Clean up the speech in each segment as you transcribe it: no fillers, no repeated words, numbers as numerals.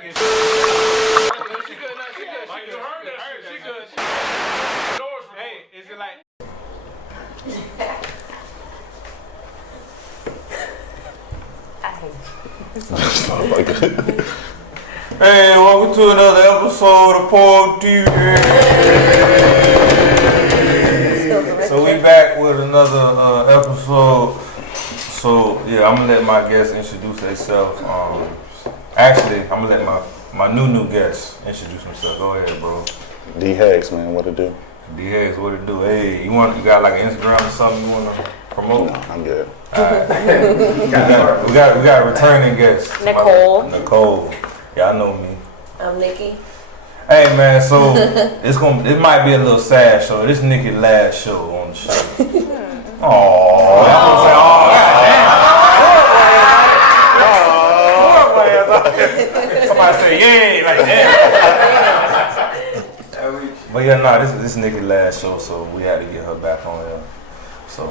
She good. Hey, is it like? Hey, welcome to another episode of Paul TV. So we back with another episode. So yeah, I'm gonna let my guests introduce themselves. Actually, I'm gonna let my new guest introduce himself. Go ahead, bro. D Hags, man, what it do? D Hags, what it do? Hey, you got like an Instagram or something you wanna promote? No, I'm good. Alright. we got a returning guest. Nicole. Y'all know me. I'm Nikki. Hey man, so it might be a little sad show. This Nikki's last show on the show. Oh, somebody say yay, like that. But yeah, nah, this is Nikki's last show, so we had to get her back on here. So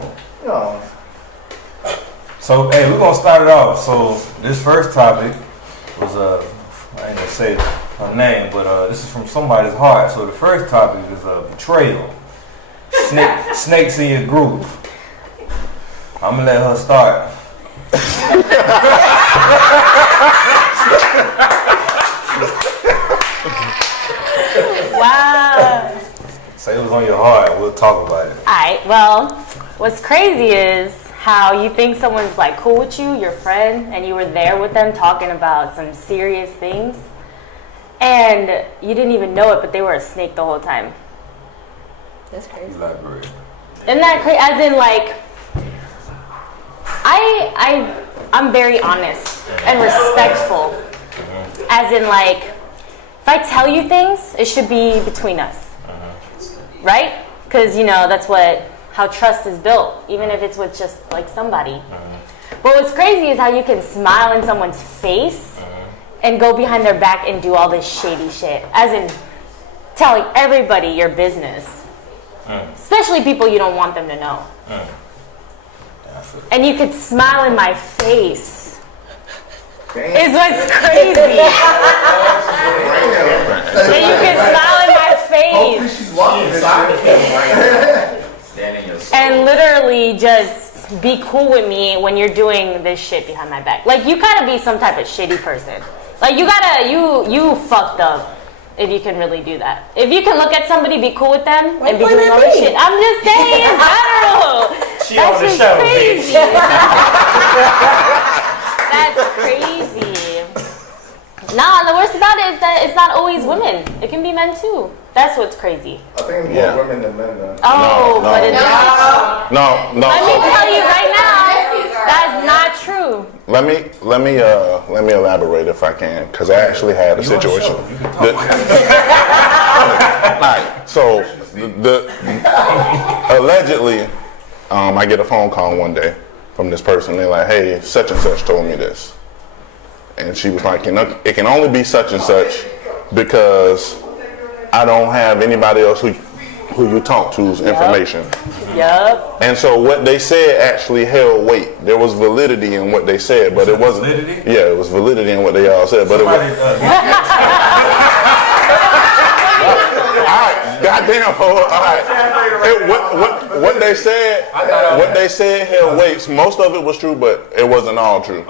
hey, we're gonna start it off. So this first topic was I ain't gonna say her name, but this is from somebody's heart. So the first topic is betrayal. Snakes in your group. I'm gonna let her start. Wow. Say it was on your heart. We'll talk about it. Alright, well, what's crazy is how you think someone's like cool with you, your friend, and you were there with them talking about some serious things, and you didn't even know it, but they were a snake the whole time. That's crazy. Elaborate. Isn't that crazy? As in, like, I'm very honest and respectful. As in, like, if I tell you things, it should be between us, right? Because that's how trust is built, even if it's with just like somebody. But what's crazy is how you can smile in someone's face and go behind their back and do all this shady shit, as in telling everybody your business, especially people you don't want them to know. And you could smile in my face. Is what's crazy. And you can smile in my face. She's walking inside the and literally just be cool with me when you're doing this shit behind my back. Like, you gotta be some type of shitty person. Like, you fucked up if you can really do that. If you can look at somebody, be cool with them, and be doing all this shit. I'm just saying, in general. That's just crazy. That's crazy. Nah, the worst about it is that it's not always women. It can be men too. That's what's crazy. I think it's more women than men though. Oh, No. but it's No. Let me tell you right now, that's not true. Let me elaborate if I can, because I actually had a situation. Alright, so allegedly, I get a phone call one day from this person. They're like, "Hey, such and such told me this," and she was like, "It can only be such and such because I don't have anybody else who you talk to's information." Yup. And so what they said actually held weight. There was validity in what they said, but it wasn't. Validity? Yeah, it was validity in what they all said, but it was. Alright, goddamn, alright. What they said held weight. Most of it was true, but it wasn't all true.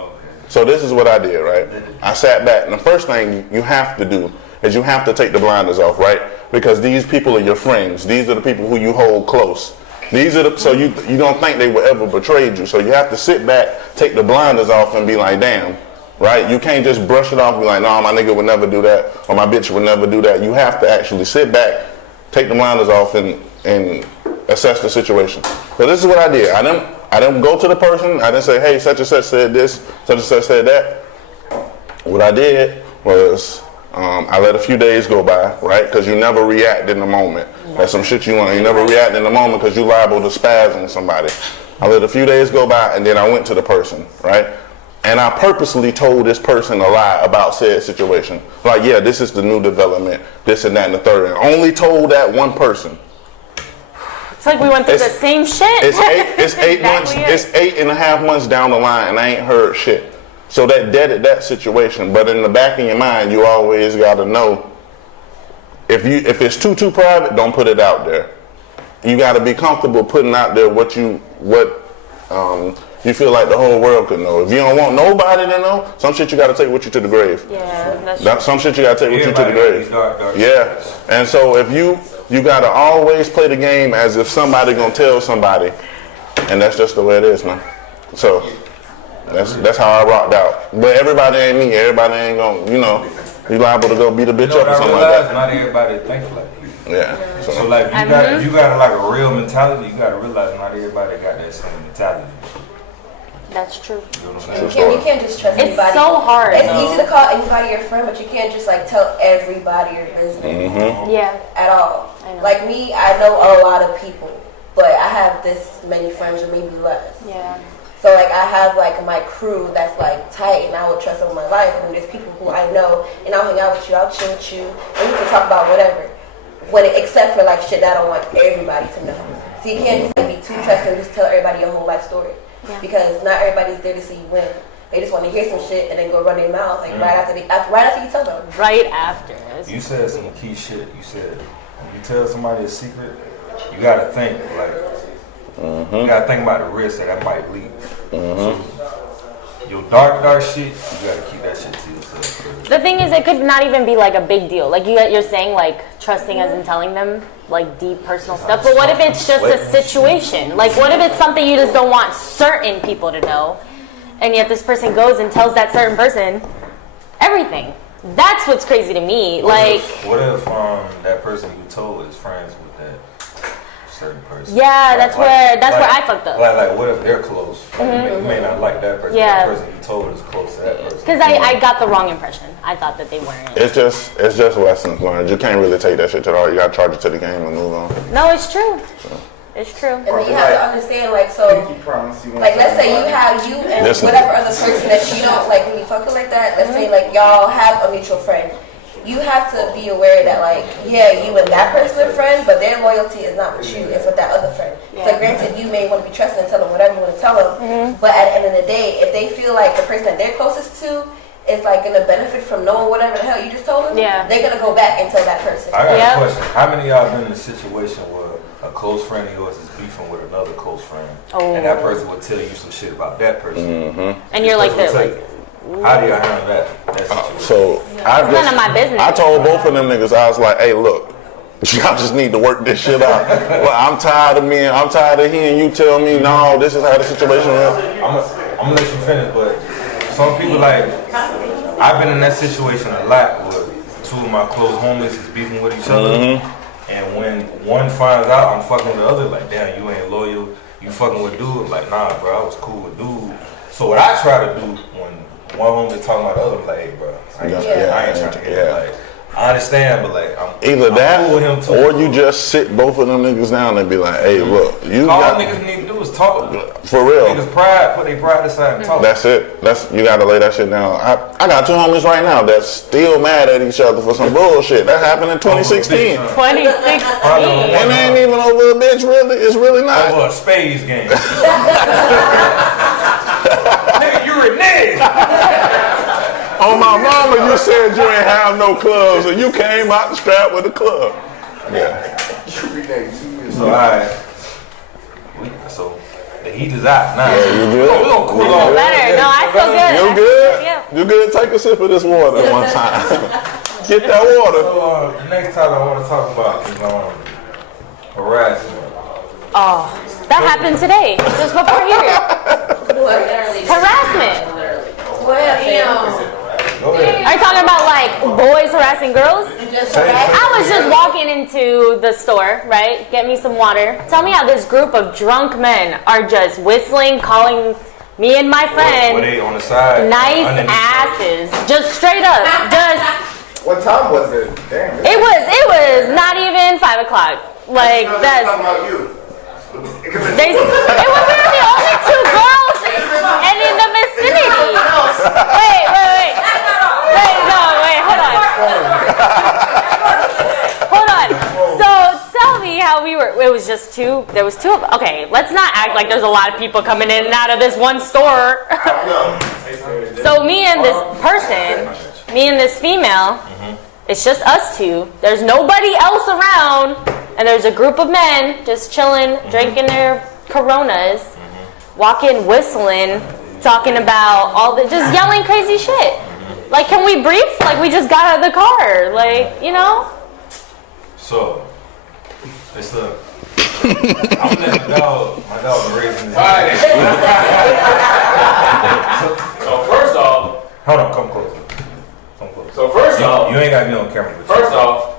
So this is what I did, right? I sat back, and the first thing you have to do is you have to take the blinders off, right? Because these people are your friends. These are the people who you hold close. So you don't think they would ever betrayed you. So you have to sit back, take the blinders off, and be like, damn, right? You can't just brush it off and be like, no, my nigga would never do that, or my bitch would never do that. You have to actually sit back, take the blinders off, and assess the situation. So this is what I did. I didn't go to the person. I didn't say, hey, such and such said this, such and such said that. What I did was I let a few days go by, right? Because you never react in the moment. That's some shit you never react in the moment because you liable to spaz on somebody. I let a few days go by, and then I went to the person, right? And I purposely told this person a lie about said situation. Like, yeah, this is the new development, this and that and the third. And only told that one person. It's like we went through the same shit. It's 8 Exactly months. It's 8.5 months down the line, and I ain't heard shit. So that deaded that situation. But in the back of your mind, you always got to know if it's too private, don't put it out there. You got to be comfortable putting out there what you feel like the whole world could know. If you don't want nobody to know, some shit you got to take with you to the grave. Yeah, that's true. Some shit you got to take with you to the grave. Yeah, and so if you got to always play the game as if somebody gonna tell somebody, and that's just the way it is, man. So that's how I rocked out. But everybody ain't me. Everybody ain't gonna, you liable to go beat a bitch up or something like that. Not everybody thinks like you. Yeah. So like if you got like a real mentality, you gotta realize not everybody got that same mentality. That's true. You know what I'm saying? You can't just trust It's anybody. so hard. It's easy to call anybody your friend, but you can't just like tell everybody your business Yeah. at all. I know. Like me, I know a lot of people, but I have this many friends or maybe less. Yeah. So like I have like my crew that's like tight and I would trust over my life, and there's people who I know and I'll hang out with you, I'll chill with you, and we can talk about whatever. Except for like shit that I don't want everybody to know. So you can't just like be too trusting and just tell everybody your whole life story. Yeah. Because not everybody's there to see you win. They just want to hear some shit and then go run their mouth like right after you tell them. Right after. You said some key shit. You said when you tell somebody a secret, you gotta think like you gotta think about the risk that might leak. So, your dark shit, you gotta keep that shit to yourself. The thing is, it could not even be like a big deal. Like you're saying, like trusting as in telling them like deep personal stuff. But what if it's just a situation? Like what if it's something you just don't want certain people to know, and yet this person goes and tells that certain person everything? That's what's crazy to me. What if that person you told is friends with that certain person? Yeah, that's where I fucked up. Like what if they're close? Like, you may not like that person. Yeah. But the person you told is close to that person. Because I got the wrong impression. I thought that they weren't. It's just lessons learned. You can't really take that shit to the heart. You gotta charge it to the game and move on. No, it's true. It's true. And then you have to understand, like, so, like, let's say you and whatever other person that you don't like when you fucking like that. Let's say like y'all have a mutual friend. You have to be aware that, like, yeah, you and that person are friends, but their loyalty is not with you, it's with that other friend. Yeah. So granted, you may want to be trusting and tell them whatever you want to tell them, but at the end of the day, if they feel like the person that they're closest to is, like, going to benefit from knowing whatever the hell you just told them, they're going to go back and tell that person. I got a question. How many of y'all been in a situation where a close friend of yours is beefing with another close friend, and that person will tell you some shit about that person? And you're like, how do you handle that situation? So it's none of my business. I told both of them niggas, I was like, hey, look, y'all just need to work this shit out. Well, I'm tired of hearing you tell me, no, this is how the situation is. I'm gonna let you finish, but some people like, I've been in that situation a lot where two of my close homies is beefing with each other, and when one finds out I'm fucking with the other, like, damn, you ain't loyal, you fucking with dude, like, nah, bro, I was cool with dude. So what I try to do when one homie talking about the other, I'm like, hey, bro, I ain't trying to hear it. Like, I understand, but like, I'm that, cool with him too. or you just sit both of them niggas down and be like, hey, look, all niggas need to do is talk. For real. Niggas put their pride aside and talk. That's it. You gotta lay that shit down. I got two homies right now that's still mad at each other for some bullshit. That happened in 2016. 2016. And they ain't even over a bitch, really. It's really not. Over a spades game. Nigga, you reneged. On my mama, you said you ain't have no clubs, and you came out the strap with a club. Yeah. So, alright. So, the heat is out now. Yeah, you good? We gonna cool off. Better. No, I feel good. You good? Yeah. You good? Take a sip of this water at one time. Get that water. So, the next topic I want to talk about is harassment. Oh, that happened today, just before here. Harassment. What happened? Go ahead. Are you talking about like boys harassing girls? I was just walking into the store, right? Get me some water. Tell me how this group of drunk men are just whistling, calling me and my friend Were they on the side? nice asses. Just straight up. Just What time was it? Damn. it was not even 5 o'clock. Like that's Talking about you. it was the only two girls and in the vicinity. Wait, hold on. So tell me how it was just two. There was two of. Okay, let's not act like there's a lot of people coming in and out of this one store. So me and this person, me and this female, it's just us two. There's nobody else around, and there's a group of men just chilling, drinking their Coronas, walking, whistling, talking about all the, just yelling crazy shit. Like, can we brief? Like, we just got out of the car. Like, you know? So, it's a. I'm letting my dog raising his hand. So first off, Hold on, come closer. so first off, You ain't got to be on camera. But first off,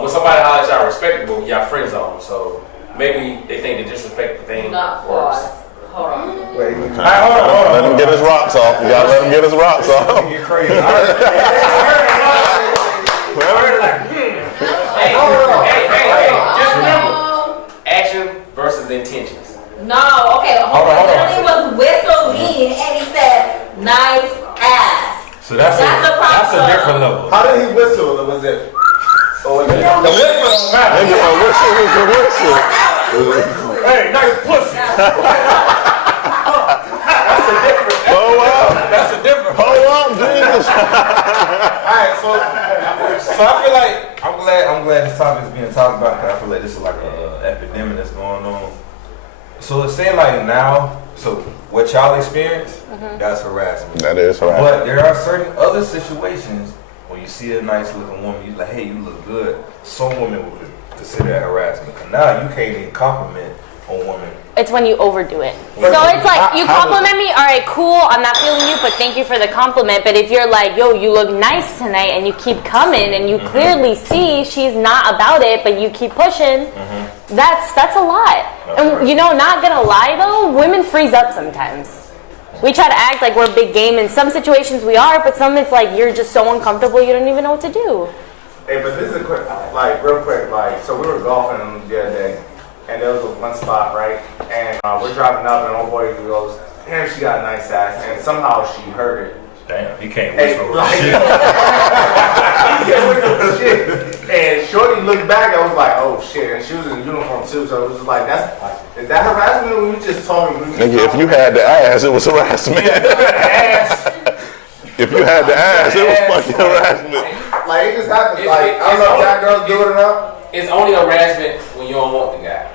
when somebody hollers at y'all respectable, y'all friends on them. So maybe they think the disrespectful thing works. Wait, All right, hold on. Let him get his rocks off. You gotta let him get his rocks off. You're crazy. Hey, just remember, action versus intentions. No, okay, Hold on. literally was whistling and he said, nice ass. So that's a problem. different level. how did he whistle? Was it? Oh, was it? The whistle don't matter. Nigga, a whistle is a whistle. Hey, nice pussy. Oh, wow. That's a different. Hold up, Jesus. Alright, so I feel like I'm glad this topic is being talked about because I feel like this is like an epidemic that's going on. So let's say like now, so what y'all experience, that's harassment. That is right. But there are certain other situations when you see a nice looking woman, you like, hey, you look good. Some women would consider that harassment. And now you can't even compliment a woman. It's when you overdo it. So it's like, you compliment me, all right, cool, I'm not feeling you, but thank you for the compliment. But if you're like, yo, you look nice tonight, and you keep coming, and you clearly see she's not about it, but you keep pushing, that's a lot. And you know, not gonna lie though, women freeze up sometimes. We try to act like we're big game. In some situations we are, but some it's like you're just so uncomfortable you don't even know what to do. Hey, but this is a quick, like, real quick, like, so we were golfing the other day, and there was one spot, right? And we're driving up, and old boy goes, damn, she got a nice ass, and somehow she heard it. Damn, he can't Hey, whistle. like, he can't whistle for shit. And Shorty looked back, I was like, oh shit, and she was in uniform too, so it was just like, is that harassment? We were just talking. Nigga, if you had the ass, it was harassment. If you had the ass, it was fucking harassment. Like, it just happened. Like, I don't know if that girl's doing it enough. It's only harassment when you don't want the guy.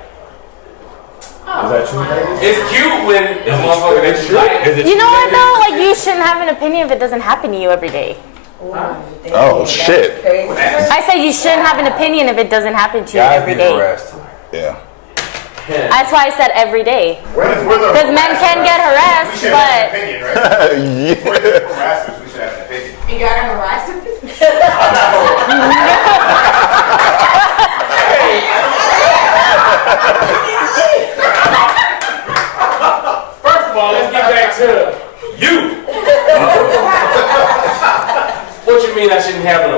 Is that true? It's cute when this motherfucker that you like. You know what though? Like, you shouldn't have an opinion if it doesn't happen to you every day. Oh, shit. I said you shouldn't have an opinion if it doesn't happen to you Guys every get day. harassed too. Yeah. That's why I said every day. Because Because men can get harassed, but opinion, right? Yeah. We're the harassers, we should have an opinion. You got to harass him? First of all, let's get back to you. What you mean I shouldn't have an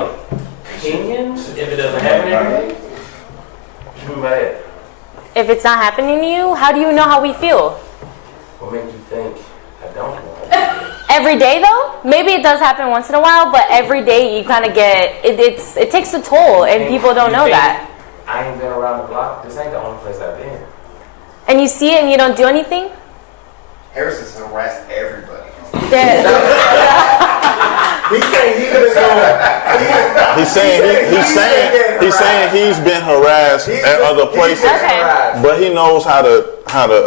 opinion if it doesn't happen every day? What you mean by that? if it's not happening to you, how do you know how we feel? What makes you think I don't know? Every day though, maybe it does happen once in a while, but every day you kind of get it takes a toll, and people don't know that. I ain't been around the block. This ain't the only place I've been. And you see it and you don't do anything. Harrison's harassed everybody. Then, He's saying he's gonna go. He's saying he's been harassed at other places, Okay. but he knows how to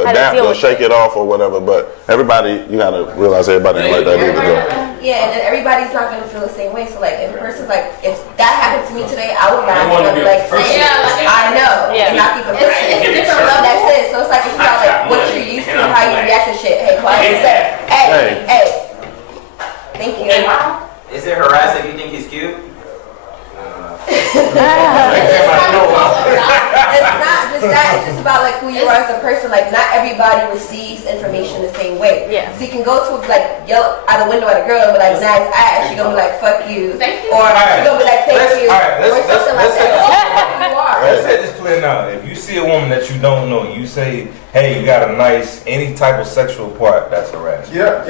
adapt deal or with shake it off or whatever. But everybody, you gotta realize everybody ain't like that either. Though. Yeah, and then everybody's not gonna feel the same way. So like, if a person's like, if that happened to me today, I would not be like, I know, Yeah. and not be complicit. It's It's different love. That's it. So it's like, if you got like what you're used to and how you react to shit. Hey, quiet. Say, hey. Thank you. Is it harassing if you think he's cute? It's not just that. It's just about like who you are as a person. Like not everybody receives information the same way. Yeah. So you can go to like yell out the window at a girl and be like nice ass. She gonna be like fuck you. Thank you. Or she gonna be like thank you. Let's Or something like that. Who you are. Let's say this clear now. If you see a woman that you don't know, you say, "Hey, you got a nice any type of sexual part." That's harassment. Yeah.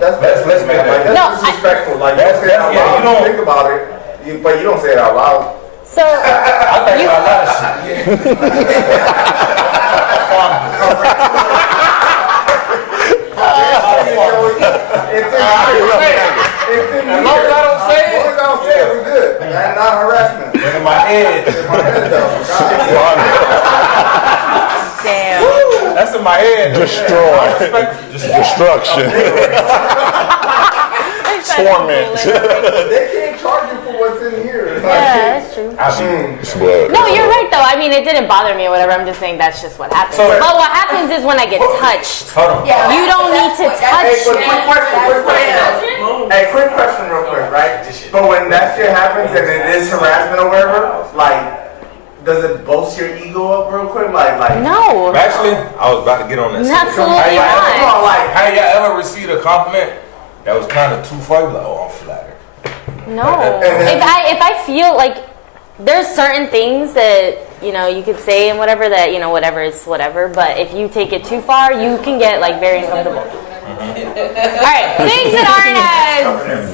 Let's make that. Like, that's No, disrespectful. Like that's- you say it out yeah, loud, you don't- think about it, but you don't say it out loud. So I think about a lot of shit. As long as I don't say it, we good. That's not harassment. In my head. damn. That's in my head. Destroy. Destruction. Torment. They can't charge you for what's in here. Yeah, that's true. No, you're right though. I mean, it didn't bother me or whatever. I'm just saying that's just what happens. So- but what happens is when I get touched. Hold on. Yeah, You don't need to touch Hey, but me. quick question. Hey, quick question real quick, right? But when that shit happens and it is harassment or whatever, like, does it boost your ego up real quick? Like, No. Actually, I was about to get on that. Absolutely Have y'all- not. Have y'all ever received a compliment that was kind of too far? Like, oh, I'm flattered. No. If I feel like there's certain things that you could say and whatever that whatever is whatever, but if you take it too far, you can get like very uncomfortable. All right, things that aren't as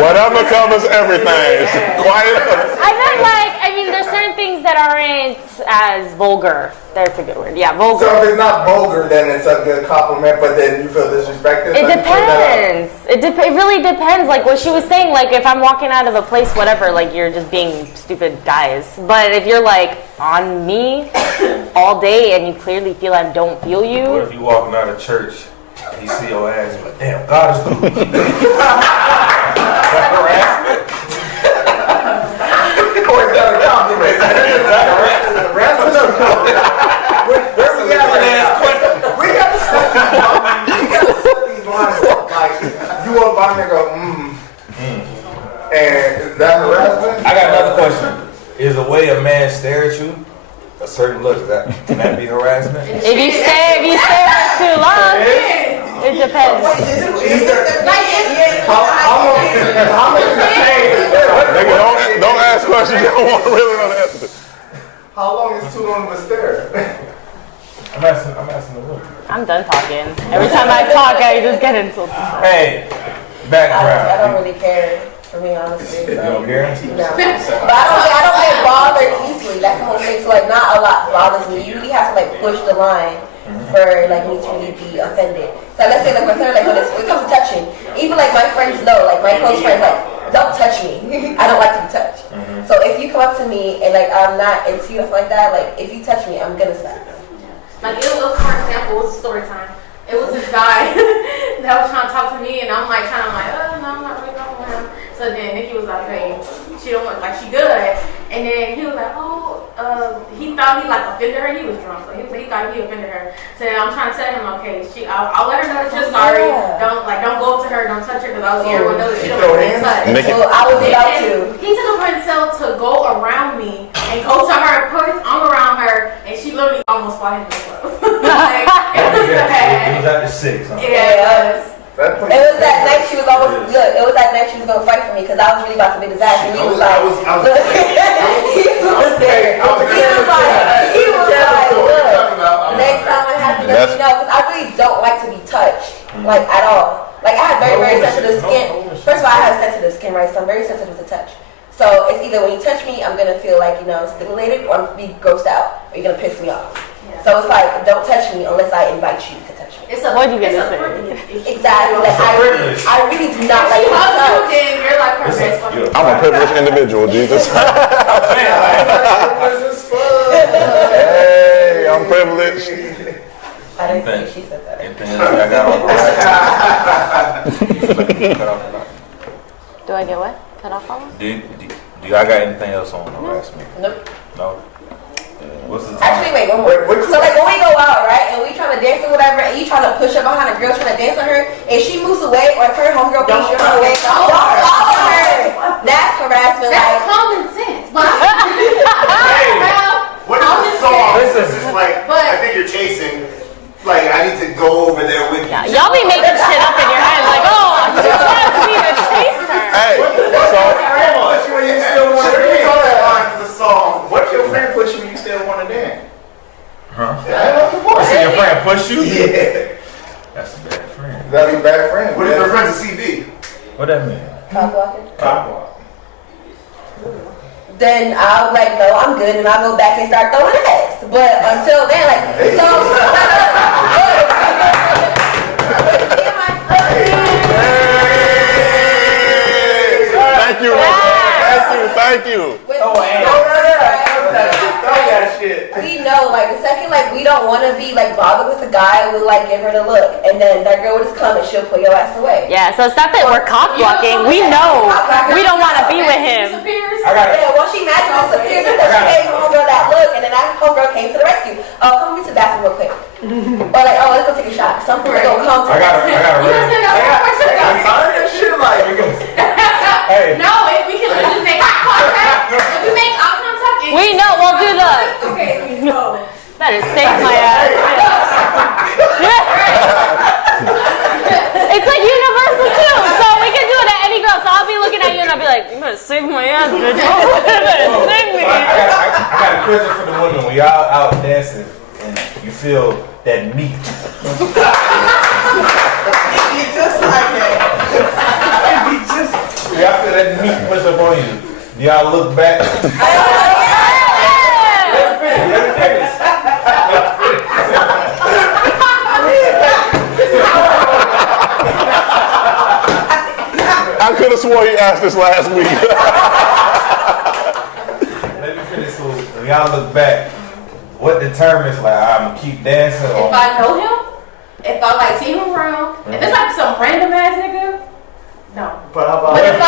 Whatever covers everything. Quiet. there's certain things that aren't as vulgar. That's a good word. Yeah, vulgar. so if it's not vulgar, then it's a good compliment, but then you feel disrespected? It Like, you put that depends. It really depends. Like what she was saying, like if I'm walking out of a place, whatever, like you're just being stupid guys. But if you're like on me all day and you clearly feel I don't feel What you, if you walking out of church, and you see your ass, you're like, damn, God is good. That's harassment. Or is that a compliment? Is that harassment? Harassment or compliment? Where's the We got to set these lines up. Like, you walk by and go, And is that harassment? I got another question. Is the way a man stare at you, a certain look, can that be harassment? if you stay for too long, it depends. How much is Nigga, don't ask questions you don't want to really know the answer to. How long is too long of a stare? I'm asking the woman. I'm done talking. Every time I talk, I just get insulted. Hey, I background. don't really care. For me, honestly. You don't care? No. But I don't get bothered easily. That's the whole thing. So like, not a lot bothers me. You really have to like push the line for like me to really be offended. So let's say like when it comes to touching, even like my friends know, like my close friends, like don't touch me. I don't like to be touched. So if you come up to me and like I'm not into you like that, like if you touch me, I'm gonna stop. Like it was, for example, it was story time. It was this guy that was trying to talk to me, and I'm like, kind of like, oh no, I'm not really going with him. So then Nikki was like, hey, she don't want, like, she good. And then he was like, oh, he thought he like offended her. He was drunk, so he thought he offended her. So then I'm trying to tell him, okay, I'll let her know that you're sorry. Yeah. Don't go up to her, don't touch her, because obviously everyone knows that she don't throw want to be hands? touched. So I was about to. He took upon himself to go around me and go to her, put his arm around her, and she literally almost fought him in the club. Like, it was It bad. was after 6, huh? Yeah, It was that night she was almost look. It was that night she was gonna fight for me because I was really about to beat his ass, and he was like, look. He was like, look. Next time it happens, let me know because I really don't like to be touched, like at all. Like I have very sensitive skin. First of all, I have sensitive skin, right? So I'm very sensitive to touch. So it's either when you touch me, I'm gonna feel like stimulated, or I'm gonna be grossed out, or you're gonna piss me off. So it's like, don't touch me unless I invite you to touch me. What'd you get to say? Exactly. Like I really do not like to be touched. then you're like her best friend. I'm a privileged individual, Jesus. Hey, I'm privileged. I didn't see she said that. Anything else I got on Do I get what? Cut off on? Do y'all got anything else on harassment? Nope. No? What's the time? Actually, wait, one more. So like when we go out, right, and we trying to dance or whatever, and you trying to push up behind a girl trying to dance on her, and she moves away, or if her homegirl pushes her away, don't follow her. That's harassment. That's Like, common sense. But What is the song? Listen. This is like, I think you're chasing. Like, I need to go over there with you. Yeah, y'all be making shit up in your head like, oh, I just want to be a chaser. Hey, so You still want to dance. That line to the song. What if your friend push you and you still want to dance? Huh? Yeah, You see your friend push you? Yeah. That's a bad friend. That's a bad friend. What if your friend's a CD? What that mean? Cock blocking? Cock block. Then I'll be like, no, I'm good, and I'll go back and start throwing ass. But until then, like, so. Thank you. We know, like, the second, like, we don't want to be, like, bothered with a guy, we'll, like, give her the look. And then that girl will just come and she'll pull your ass away. Yeah, so it's not that we're cock blocking. We know we don't want to be with him. Yeah, well, she magically disappears because she gave homegirl that look, and then that homegirl came to the rescue. Oh, come with me to the bathroom real quick. Or like, oh, let's go take a shot. Something like, oh, come to I got shit like. No, we can just make eye contact. If we make eye contact, We know, we'll do the. Okay, we know. Better save my ass. It's like universal too, so we can do it at any girl. So I'll be looking at you and I'll be like, you better save my ass, bitch. You better save me. I got a question for the women. When y'all out dancing and you feel that meat. Y'all feel that meat push up on you. Do y'all look back? Let me finish. I could have sworn he asked this last week. Let me finish. So when y'all look back, what determines like I'm gonna keep dancing? If I know him, if I like see him around, if it's like some random ass nigga, no. But how about But if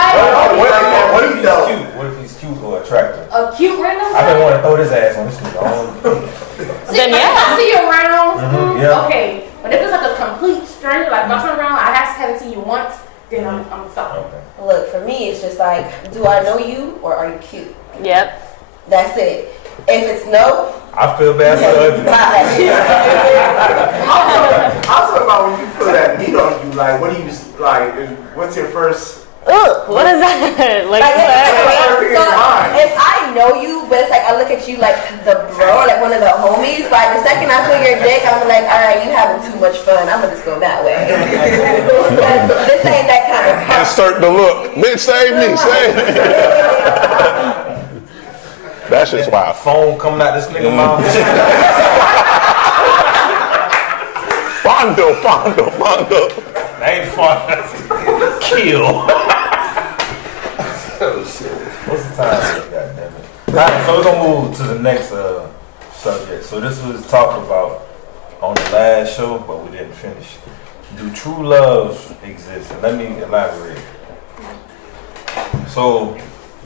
what if he's cute? What if he's cute or attractive? a cute random I've been guy, wanting to throw this ass on this nigga. then yeah, I see you around. Yeah. Okay, but if it's like a complete stranger, like if I turn around, I haven't seen you once, then I'm sorry. Okay. Look, for me, it's just like, do I know you or are you cute? Yep. That's it. If it's no, I feel bad for ugly. also about when you feel that meat on you, like what do you like? What's your first? Ugh, what is that? Like, so if I know you, but it's like I look at you like the bro, like one of the homies, like the second I feel your dick, I'm like, all right, you having too much fun. I'm gonna just go that way. This ain't that kind of. Insert the look. Bitch, save me, save me. That shit's wild. Phone coming out this nigga mouth. Fondo. That ain't fun. Kill. What's the time? Goddammit. Alright, so we're gonna move to the next subject. So this was talked about on the last show, but we didn't finish. Do true love exist? And let me elaborate. So,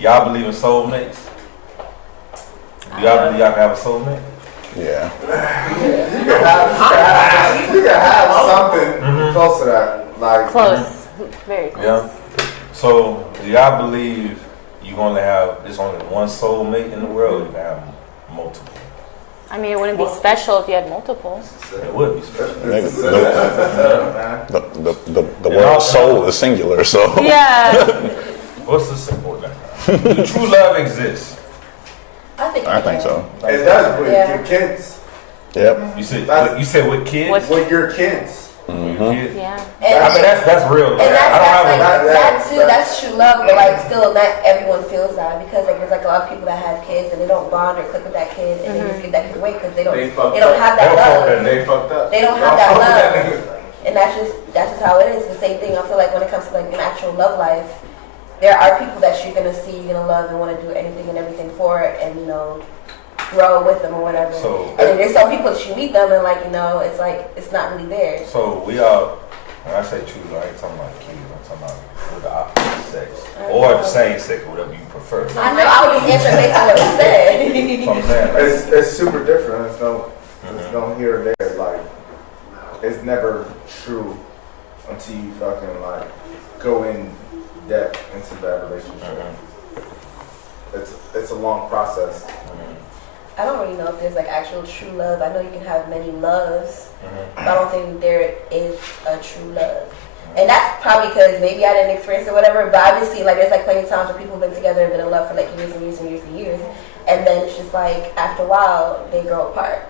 y'all believe in soulmates? Do y'all believe y'all can have a soulmate? Yeah. You can have something close to that, like close. Very close. Yeah. So, do y'all believe you only have there's only one soulmate in the world? Or you can have multiple. I mean, it wouldn't be special if you had multiple. It would be special. The word soul is singular, so. Yeah. What's the simple thing? Do true love exist? I think so. It does with your kids. Yep. You said with kids? With your kids. Kids? Yeah. I mean that's real. And Like, that's true love, but like still not everyone feels that because like there's like a lot of people that have kids and they don't bond or click with that kid and they just give that kid away because they don't have that love. They fucked up. They don't have that love. And that's just how it is. The same thing I feel like when it comes to like an actual love life, there are people that you're gonna see, you're gonna love and want to do anything and everything for it and grow with them or whatever. So, and then there's some people that you meet them and like it's like it's not really there. So we all, when I say true love, I ain't talking about kids. I'm talking about with the opposite sex or the same sex, whatever you prefer. I know. I was just answering based on what you said. So I'm saying, like, It's super different. It's no here or there. Like it's never true until you fucking like go in depth into that relationship. It's a long process. I don't really know if there's like actual true love. I know you can have many loves, but I don't think there is a true love. And that's probably because maybe I didn't experience it or whatever, but obviously like there's like plenty of times where people have been together and been in love for like years and years and years and years. And then it's just like after a while they grow apart.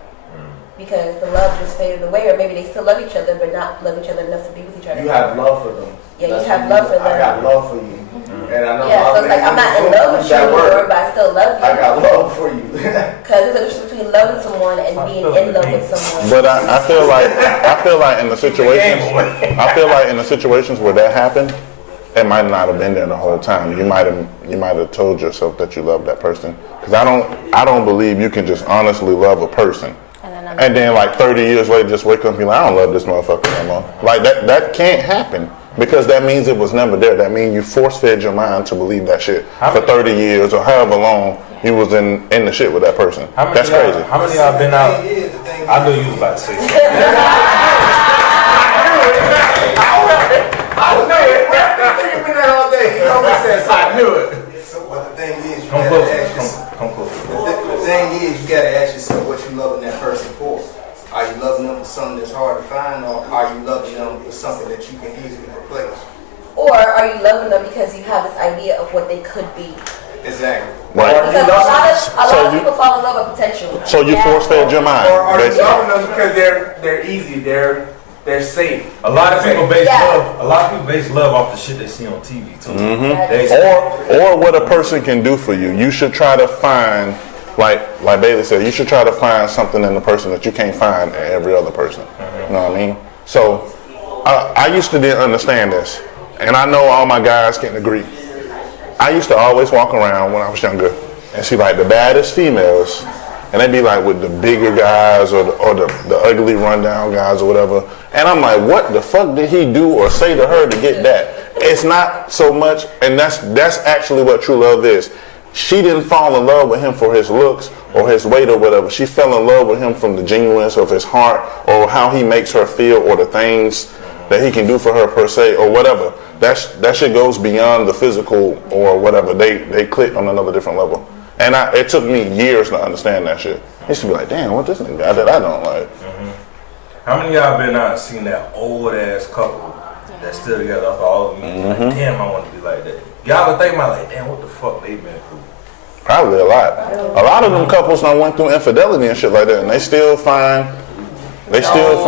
Because the love just faded away, or maybe they still love each other, but not love each other enough to be with each other. You have love for them. Yeah, you have love for them. I got love for you. And I know so it's like I'm not in love with you anymore, but I still love you. I got love for you. Because there's a difference between loving someone and being in love with someone. But I feel like in the situations where that happened, it might not have been there the whole time. You might have told yourself that you love that person. Because I don't believe you can just honestly love a person. And then like 30 years later, just wake up and be like, I don't love this motherfucker anymore. Like that can't happen. Because that means it was never there. That means you force-fed your mind to believe that shit for 30 years or however long you was in the shit with that person. That's crazy. How many of y'all been out? I knew you was about to say something. I knew it. All day. He always says, I knew it. But the thing is, you Come gotta close. ask yourself. Come close. The thing is, you gotta ask yourself what you loving that person for. Are you loving them for something that's hard to find, or are you loving them for something that you can easily replace? Or are you loving them because you have this idea of what they could be? Exactly. Right. Because a lot of people fall in love with potential. So you force-fed your mind. Or are you loving them because they're easy, they're safe. A lot of people base love off the shit they see on TV too. Or what a person can do for you. You should try to find, like Bailey said, you should try to find something in the person that you can't find in every other person. You know what I mean? So I used to didn't understand this, and I know all my guys can agree. I used to always walk around when I was younger and see like the baddest females, and they'd be like with the bigger guys or the ugly rundown guys or whatever. And I'm like, what the fuck did he do or say to her to get that? It's not so much, and that's actually what true love is. She didn't fall in love with him for his looks or his weight or whatever. She fell in love with him from the genuineness of his heart or how he makes her feel or the things that he can do for her per se or whatever. That shit goes beyond the physical or whatever. They click on another different level. And it took me years to understand that shit. I used to be like, damn, what this nigga got that I don't like? How many of y'all been out and seen that old ass couple that's still together after all of me? Like, damn, I want to be like that. Y'all ever think about like, damn, what the fuck they been through? Probably a lot. A lot of them couples now went through infidelity and shit like that, and they still find the way they still.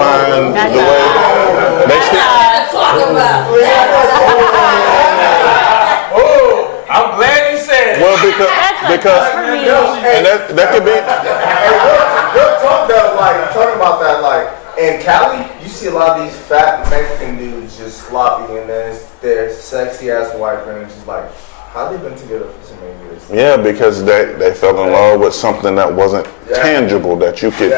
Oh, I'm glad you said it. Well, because and that could be. Real talk though, like talking about that, like in Cali, you see a lot of these fat Mexican dudes just sloppy, and then their sexy ass wife, and it's just like, how they been together for so many years? Yeah, because they fell in love with something that wasn't tangible that you could.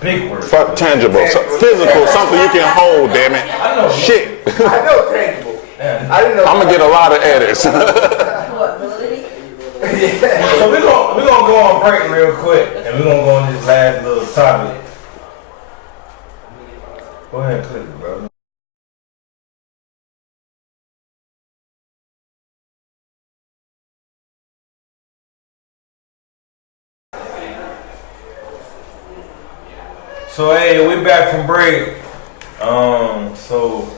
Big word. Fuck tangible, physical, something you can hold. Damn it, I know. shit. I know tangible. I didn't know. I'm gonna get a lot of edits. What, validity? So we're gonna go on break real quick, and we're gonna go on this last little topic. Go ahead and click it, bro. So hey, we back from break. So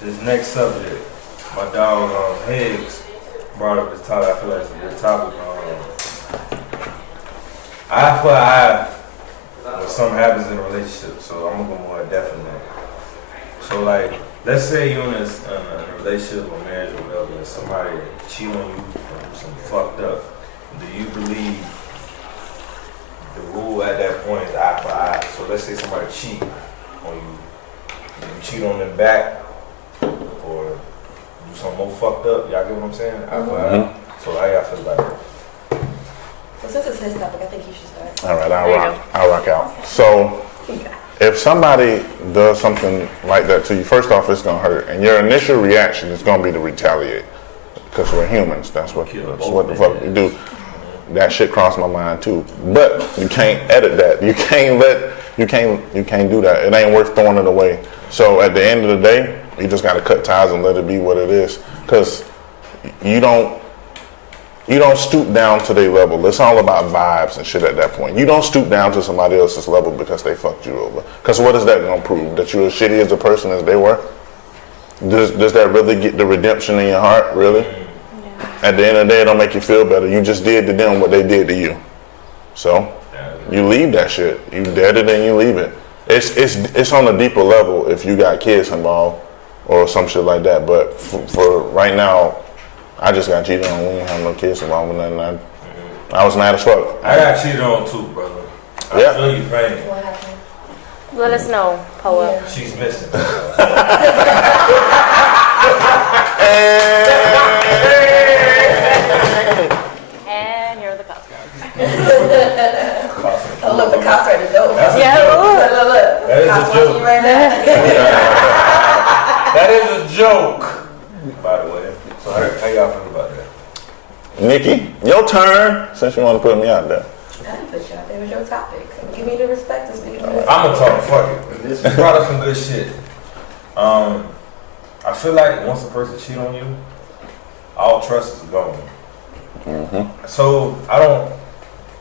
this next subject, my dog Higgs brought up this topic. I feel like it's a good topic. I feel like when something happens in a relationship, so I'm gonna go more definite. So like, let's say you're in a relationship or marriage or whatever, and somebody cheat on you or do something fucked up. Do you believe the rule at that point is eye for eye? So let's say somebody cheat on you. Do you cheat on them back or do something more fucked up? Y'all get what I'm saying? Eye for eye. So how y'all feel about it? Well, since it's his topic, I think you should start. All right, I'll rock out. So if somebody does something like that to you, first off, it's gonna hurt, and your initial reaction is gonna be to retaliate, because we're humans. That's what the fuck we do. That shit crossed my mind too. But you can't edit that. You can't do that. It ain't worth throwing it away. So at the end of the day, you just gotta cut ties and let it be what it is. Cause you don't stoop down to their level. It's all about vibes and shit at that point. You don't stoop down to somebody else's level because they fucked you over. Cause what is that gonna prove? That you're as shitty as a person as they were? Does that really get the redemption in your heart? Really? At the end of the day, it don't make you feel better. You just did to them what they did to you. So you leave that shit. You dead it and you leave it. It's on a deeper level if you got kids involved or some shit like that. But for right now, I just got cheated on. We didn't have no kids around with nothing. I was mad as fuck. I got cheated on too, brother. I feel you, pain. What happened? Let us know, Poa. She's missing. And you're the cops. Oh, look, the cops are at the door. That's a Yeah, joke. Look. That is Cops a joke. watching you right now. That is a joke, by the way. So how y'all feel about that? Nikki, your turn. Since you want to put me out there. I didn't put you out there. It was your topic. Give me the respect to speak on it. I'm gonna talk. Fuck it. You brought up some good shit. I feel like once a person cheat on you, all trust is gone. So I don't.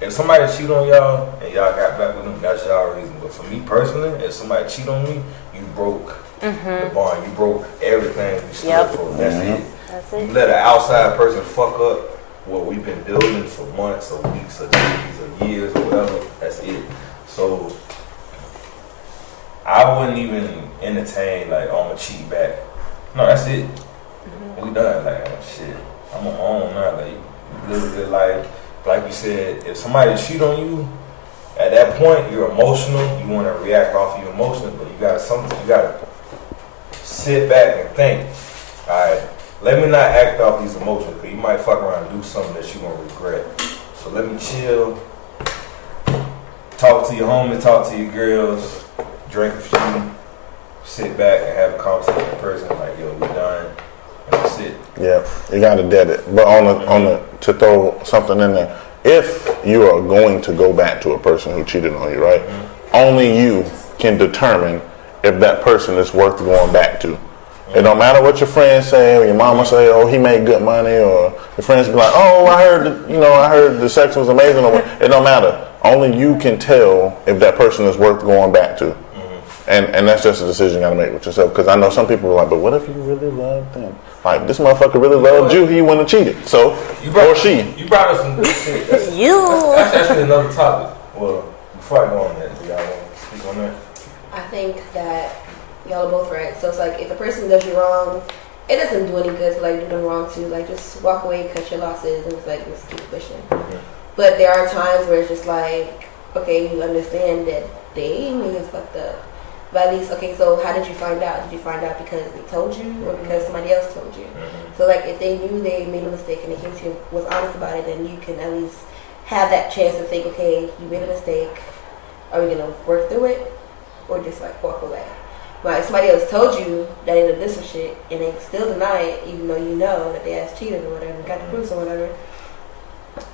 If somebody cheat on y'all and y'all got back with them, that's y'all reason. But for me personally, if somebody cheat on me, you broke the bond. You broke everything you stood for. That's it. That's You it. let an outside person fuck up what we've been building for months or weeks or days or years or whatever. That's it. So I wouldn't even entertain like, oh, I'm gonna cheat back. No, that's it. We done. Like, shit, I'm on my own now. Like, you live a good life. Like you said, if somebody cheat on you, at that point you're emotional. You want to react off your emotions, but you gotta sit back and think. All right, let me not act off these emotions because you might fuck around and do something that you won't regret. So let me chill. Talk to your homies, talk to your girls, drink a few, sit back and have a conversation with the person like, yo, we done. And that's it. Yeah, you gotta dead it. But on the to throw something in there, if you are going to go back to a person who cheated on you, right? Only you can determine if that person is worth going back to. It don't matter what your friends say or your mama say, oh, he made good money, or your friends be like, oh, I heard the sex was amazing. Or it don't matter. Only you can tell if that person is worth going back to. And that's just a decision you gotta make with yourself. Because I know some people are like, but what if you really loved them? Like, this motherfucker really loved you, he wouldn't have cheated. So, You or she. You brought us some good shit. That's actually another topic. Well, before I go on that, do y'all want to speak on that? I think that y'all are both right. So it's like if a person does you wrong, it doesn't do any good to like do them wrong too. Like just walk away, cut your losses, and it's like just keep pushing. But there are times where it's just like, okay, you understand that they may have fucked up. But at least, okay, so how did you find out? Did you find out because they told you or because somebody else told you? So like if they knew they made a mistake and they came to you, was honest about it, then you can at least have that chance to think, okay, you made a mistake. Are we gonna work through it or just like walk away? But if somebody else told you that they did this or shit and they still deny it, even though you know that they ass cheated or whatever, got the proofs or whatever,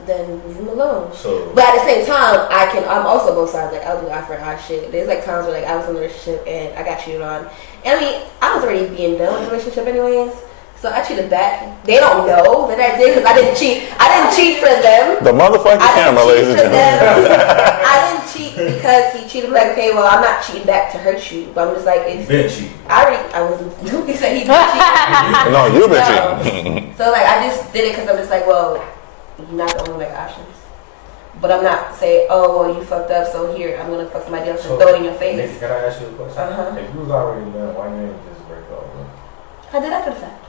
then leave them alone. So, but at the same time, I'm also both sides. Like I'll do eye for eye shit. There's like times where like I was in a relationship and I got cheated on. And I mean, I was already being done with the relationship anyways. So I cheated back. They don't know that I did because I didn't cheat. I didn't cheat for them. The motherfucking camera, ladies and gentlemen. I didn't cheat because he cheated. Like, okay, well, I'm not cheating back to hurt you. But I'm just like, if been cheating. I wasn't. He said he been cheating. No, you've been cheating. So like, I just did it because I'm just like, well, you're not the only like options. But I'm not saying, oh, well, you fucked up, so here, I'm gonna fuck somebody else and throw it in your face. Nick, can I ask you a question? If you was already done, why didn't you just break up? I did after the fact.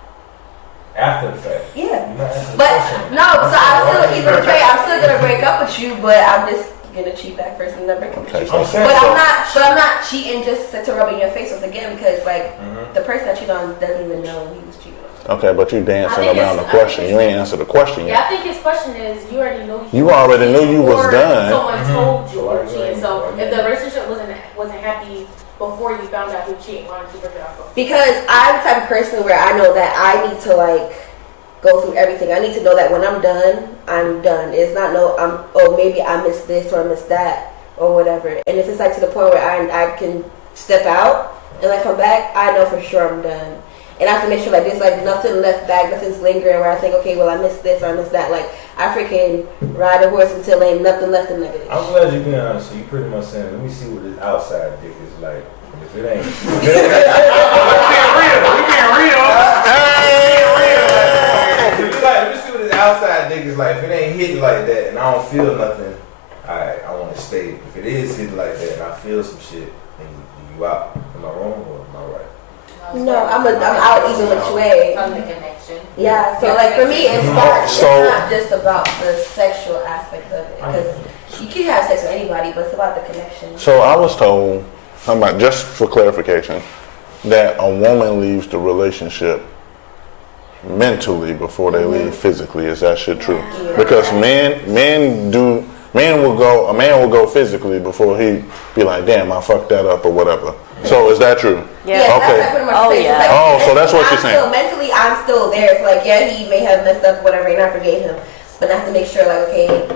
After the fact. Yeah. You're not answering the But question. no, so I'm still gonna break up with you, but I'm just gonna cheat back first and then break up with you. But I'm not cheating just to rub in your face once again because like the person that cheated on doesn't even know he was cheating on. Okay, but you dancing around the question. You ain't answered the question Yeah, yet. I think his question is you already know You already knew you was done. Someone told you you were cheating. So if the relationship wasn't happy before you found out you were cheating, why don't you break it off? Because I'm the type of person where I know that I need to like go through everything. I need to know that when I'm done, I'm done. It's not maybe I missed this or I missed that or whatever. And if it's like to the point where I can step out and like come back, I know for sure I'm done. And I have to make sure like there's like nothing left back, nothing's lingering where I think, okay, well I missed this or I missed that. Like I freaking ride a horse until ain't nothing left in negative. I'm glad you're being honest. So you pretty much saying, let me see what this outside dick is like. If it ain't. We being real. Let me see what this outside dick is like. If it ain't hitting like that and I don't feel nothing, alright, I want to stay. If it is hitting like that and I feel some shit, then you out. Am I wrong or am I right? No, I'm out even with way. From the connection. Yeah, so like for me, it's not just about the sexual aspect of it, because you can have sex with anybody, but it's about the connection. So I was told, just for clarification, that a woman leaves the relationship mentally before they leave physically. Is that shit true? Yeah. Because a man will go physically before he be like, damn, I fucked that up or whatever. So is that true? Yeah. Okay. Like, so that's what you're saying. Still, mentally, I'm still there. So like, yeah, he may have messed up, whatever, and I forgave him, but I have to make sure, like, okay,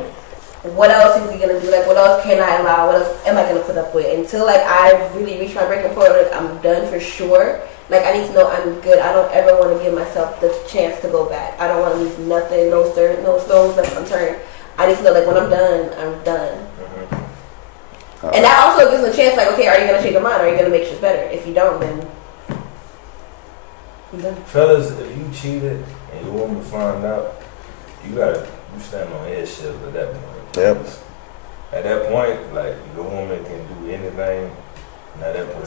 what else is he gonna do? Like, what else can I allow? What else am I gonna put up with? Until like I really reach my breaking point, like I'm done for sure. Like I need to know I'm good. I don't ever want to give myself the chance to go back. I don't want to leave nothing, no stones left unturned. I need to know, like, when I'm done, I'm done. And that also gives them a chance, like, okay, are you gonna change your mind? Are you gonna make shit better? If you don't, then you're done. Fellas, if you cheated and your woman find out, you stand on eggshells at that point. Yep. At that point, like, your woman can do anything. And at that point,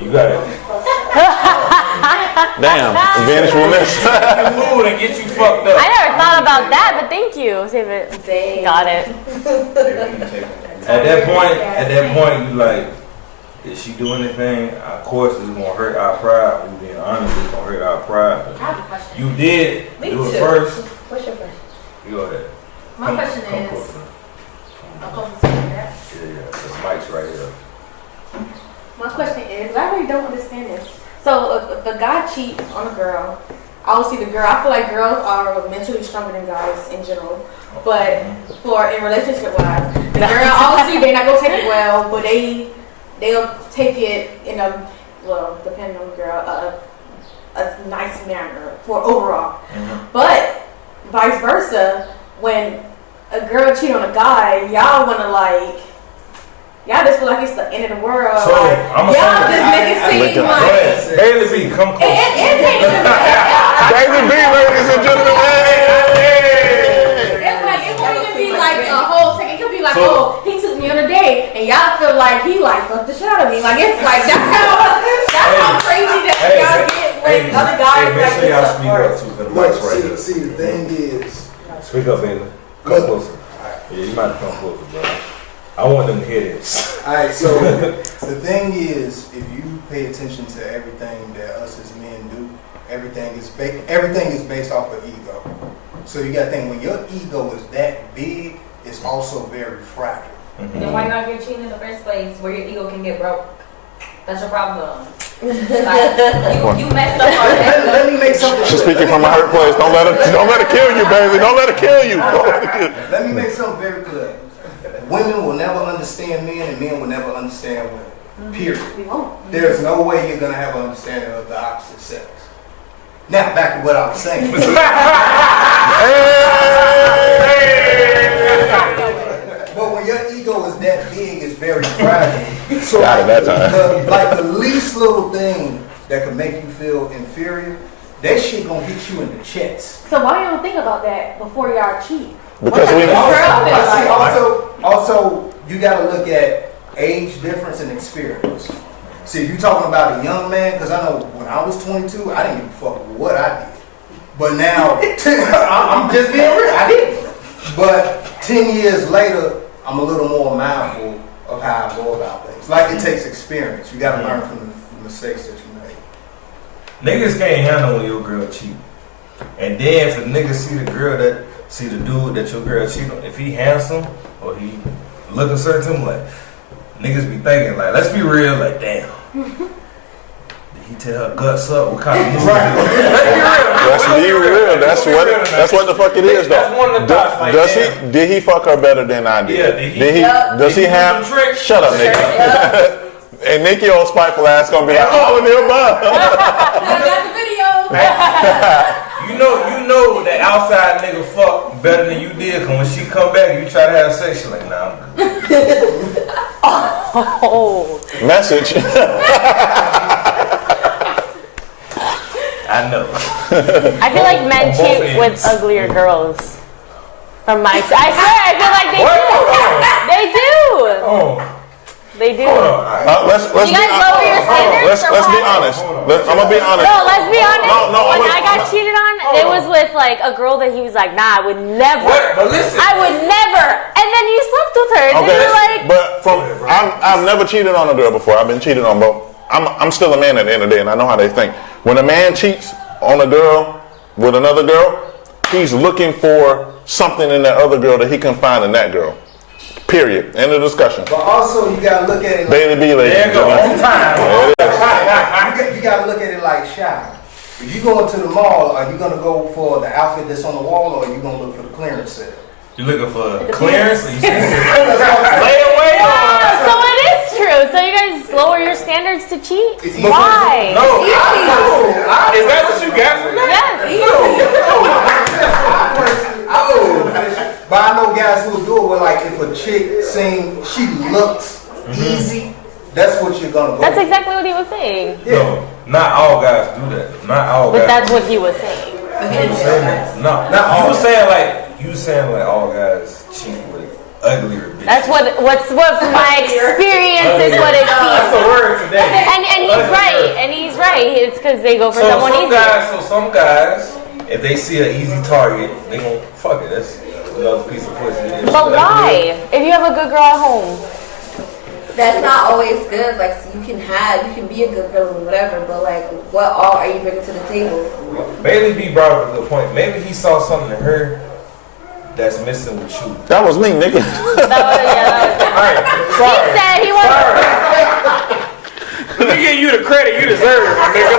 you gotta damn, vengefulness. food and get you fucked up. I never thought about that, but thank you. Save it. Got it. At that point, you like, did she do anything? Of course, it's gonna hurt our pride. We being honest, it's gonna hurt our pride. I have a question. You did do it first. What's your question? You go ahead. My question come is. closer. I'll come to that. Yeah. The mic's right here. My question is, I really don't understand this. So if a guy cheats on a girl, obviously the girl, I feel like girls are mentally stronger than guys in general. But in relationship wise, the girl, obviously they're not gonna take it well, but they'll take it in a, well, depending on the girl, a nice manner for overall. But vice versa, when a girl cheat on a guy, y'all wanna like, y'all just feel like it's the end of the world. So like, I'm y'all just make it seem like Bailey B, come close. Bailey B, ladies and gentlemen. It won't even be like a whole second. It could be like, he took me on a date, and y'all feel like he like fucked the shit out of me. Like it's like that's how crazy that y'all get when other guys make like sure y'all this. speak up too, because the mic's right here. See, the thing is, Speak up, Bailey. Come closer. Yeah, you might come closer, bro. I want them to hear this. alright, so the thing is, if you pay attention to everything that us as men do, everything is based off of ego. So you got to think, when your ego is that big, it's also very fragile. Then why not get cheated in the first place where your ego can get broke? That's your problem. Like, you messed up already. Let me make something She's clear. speaking from a hurt place. Don't let her kill you, baby. Don't let her kill you. Let me make something very clear. Women will never understand men, and men will never understand women. Period. There's no way you're going to have an understanding of the opposite sex. Now, back to what I was saying. But when your ego is that big, it's very fragile. So like the least little thing that could make you feel inferior, that shit gonna hit you in the chest. So why y'all think about that before y'all cheat? Because also, you gotta look at age difference and experience. See, if you're talking about a young man, because I know when I was 22, I didn't give a fuck what I did. But now, I'm just being real, I didn't. But 10 years later, I'm a little more mindful of how I go about things. Like, it takes experience. You gotta learn from the mistakes that you make. Niggas can't handle when your girl cheat. And then if a nigga see the dude that your girl cheat on, if he handsome or he looking certain to him, like, niggas be thinking, like, let's be real, like, damn. Did he tell her guts up? What kind of movie? Let's be real. That's what the fuck it is, though. That's one of the thoughts, like, did he fuck her better than I did? Yeah, does he have tricks? Shut up, Nikki. And Nikki, old spiteful ass, gonna be like, oh, nearby. I got the video. You know that outside nigga fuck better than you did, cause when she come back, you try to have sex, she like, nah, I'm good. Message. I know. I feel like men cheat with uglier girls. From my side, I swear, I feel like they do. They do. They do. Let's You guys lower your standards? Let's be honest. I'm gonna be honest. No, let's be honest. No, when I got cheated on, it was with like a girl that he was like, nah, I would never. But listen. I would never. And then you slept with her. And Okay, then you're like, but I've never cheated on a girl before. I've been cheated on both. I'm still a man at the end of the day, and I know how they think. When a man cheats on a girl with another girl, he's looking for something in that other girl that he can find in that girl. Period. End of discussion. But also, you gotta look at it. Bailey B, ladies and gentlemen. You gotta look at it like shopping. If you go into the mall, are you gonna go for the outfit that's on the wall, or are you gonna look for the clearance sale? You looking for clearance? Or you Layaway? so it is true. So you guys lower your standards to cheat? Why? No. Is that what you got from that? Yes. But I know guys who will do it with, like, if a chick saying she looks easy, that's what you're gonna go. That's exactly what he was saying. Yeah. No, not all guys do that. Not all But guys. that's what he was saying. No, not all. You saying like all guys cheat with uglier bitches. That's what from my experience is what it That's seems. the word today. And he's right. And he's right. It's because they go for someone easier. Some guys, if they see an easy target, they gon' fuck it. That's another piece of pussy. But why? If you have a good girl at home. That's not always good. Like, so you can be a good girl and whatever, but like, what all are you bringing to the table? Bailey B brought up a good point. Maybe he saw something in her that's missing with you. That was me, nigga. Alright, He said he wanted. Let me give you the credit you deserve, my nigga.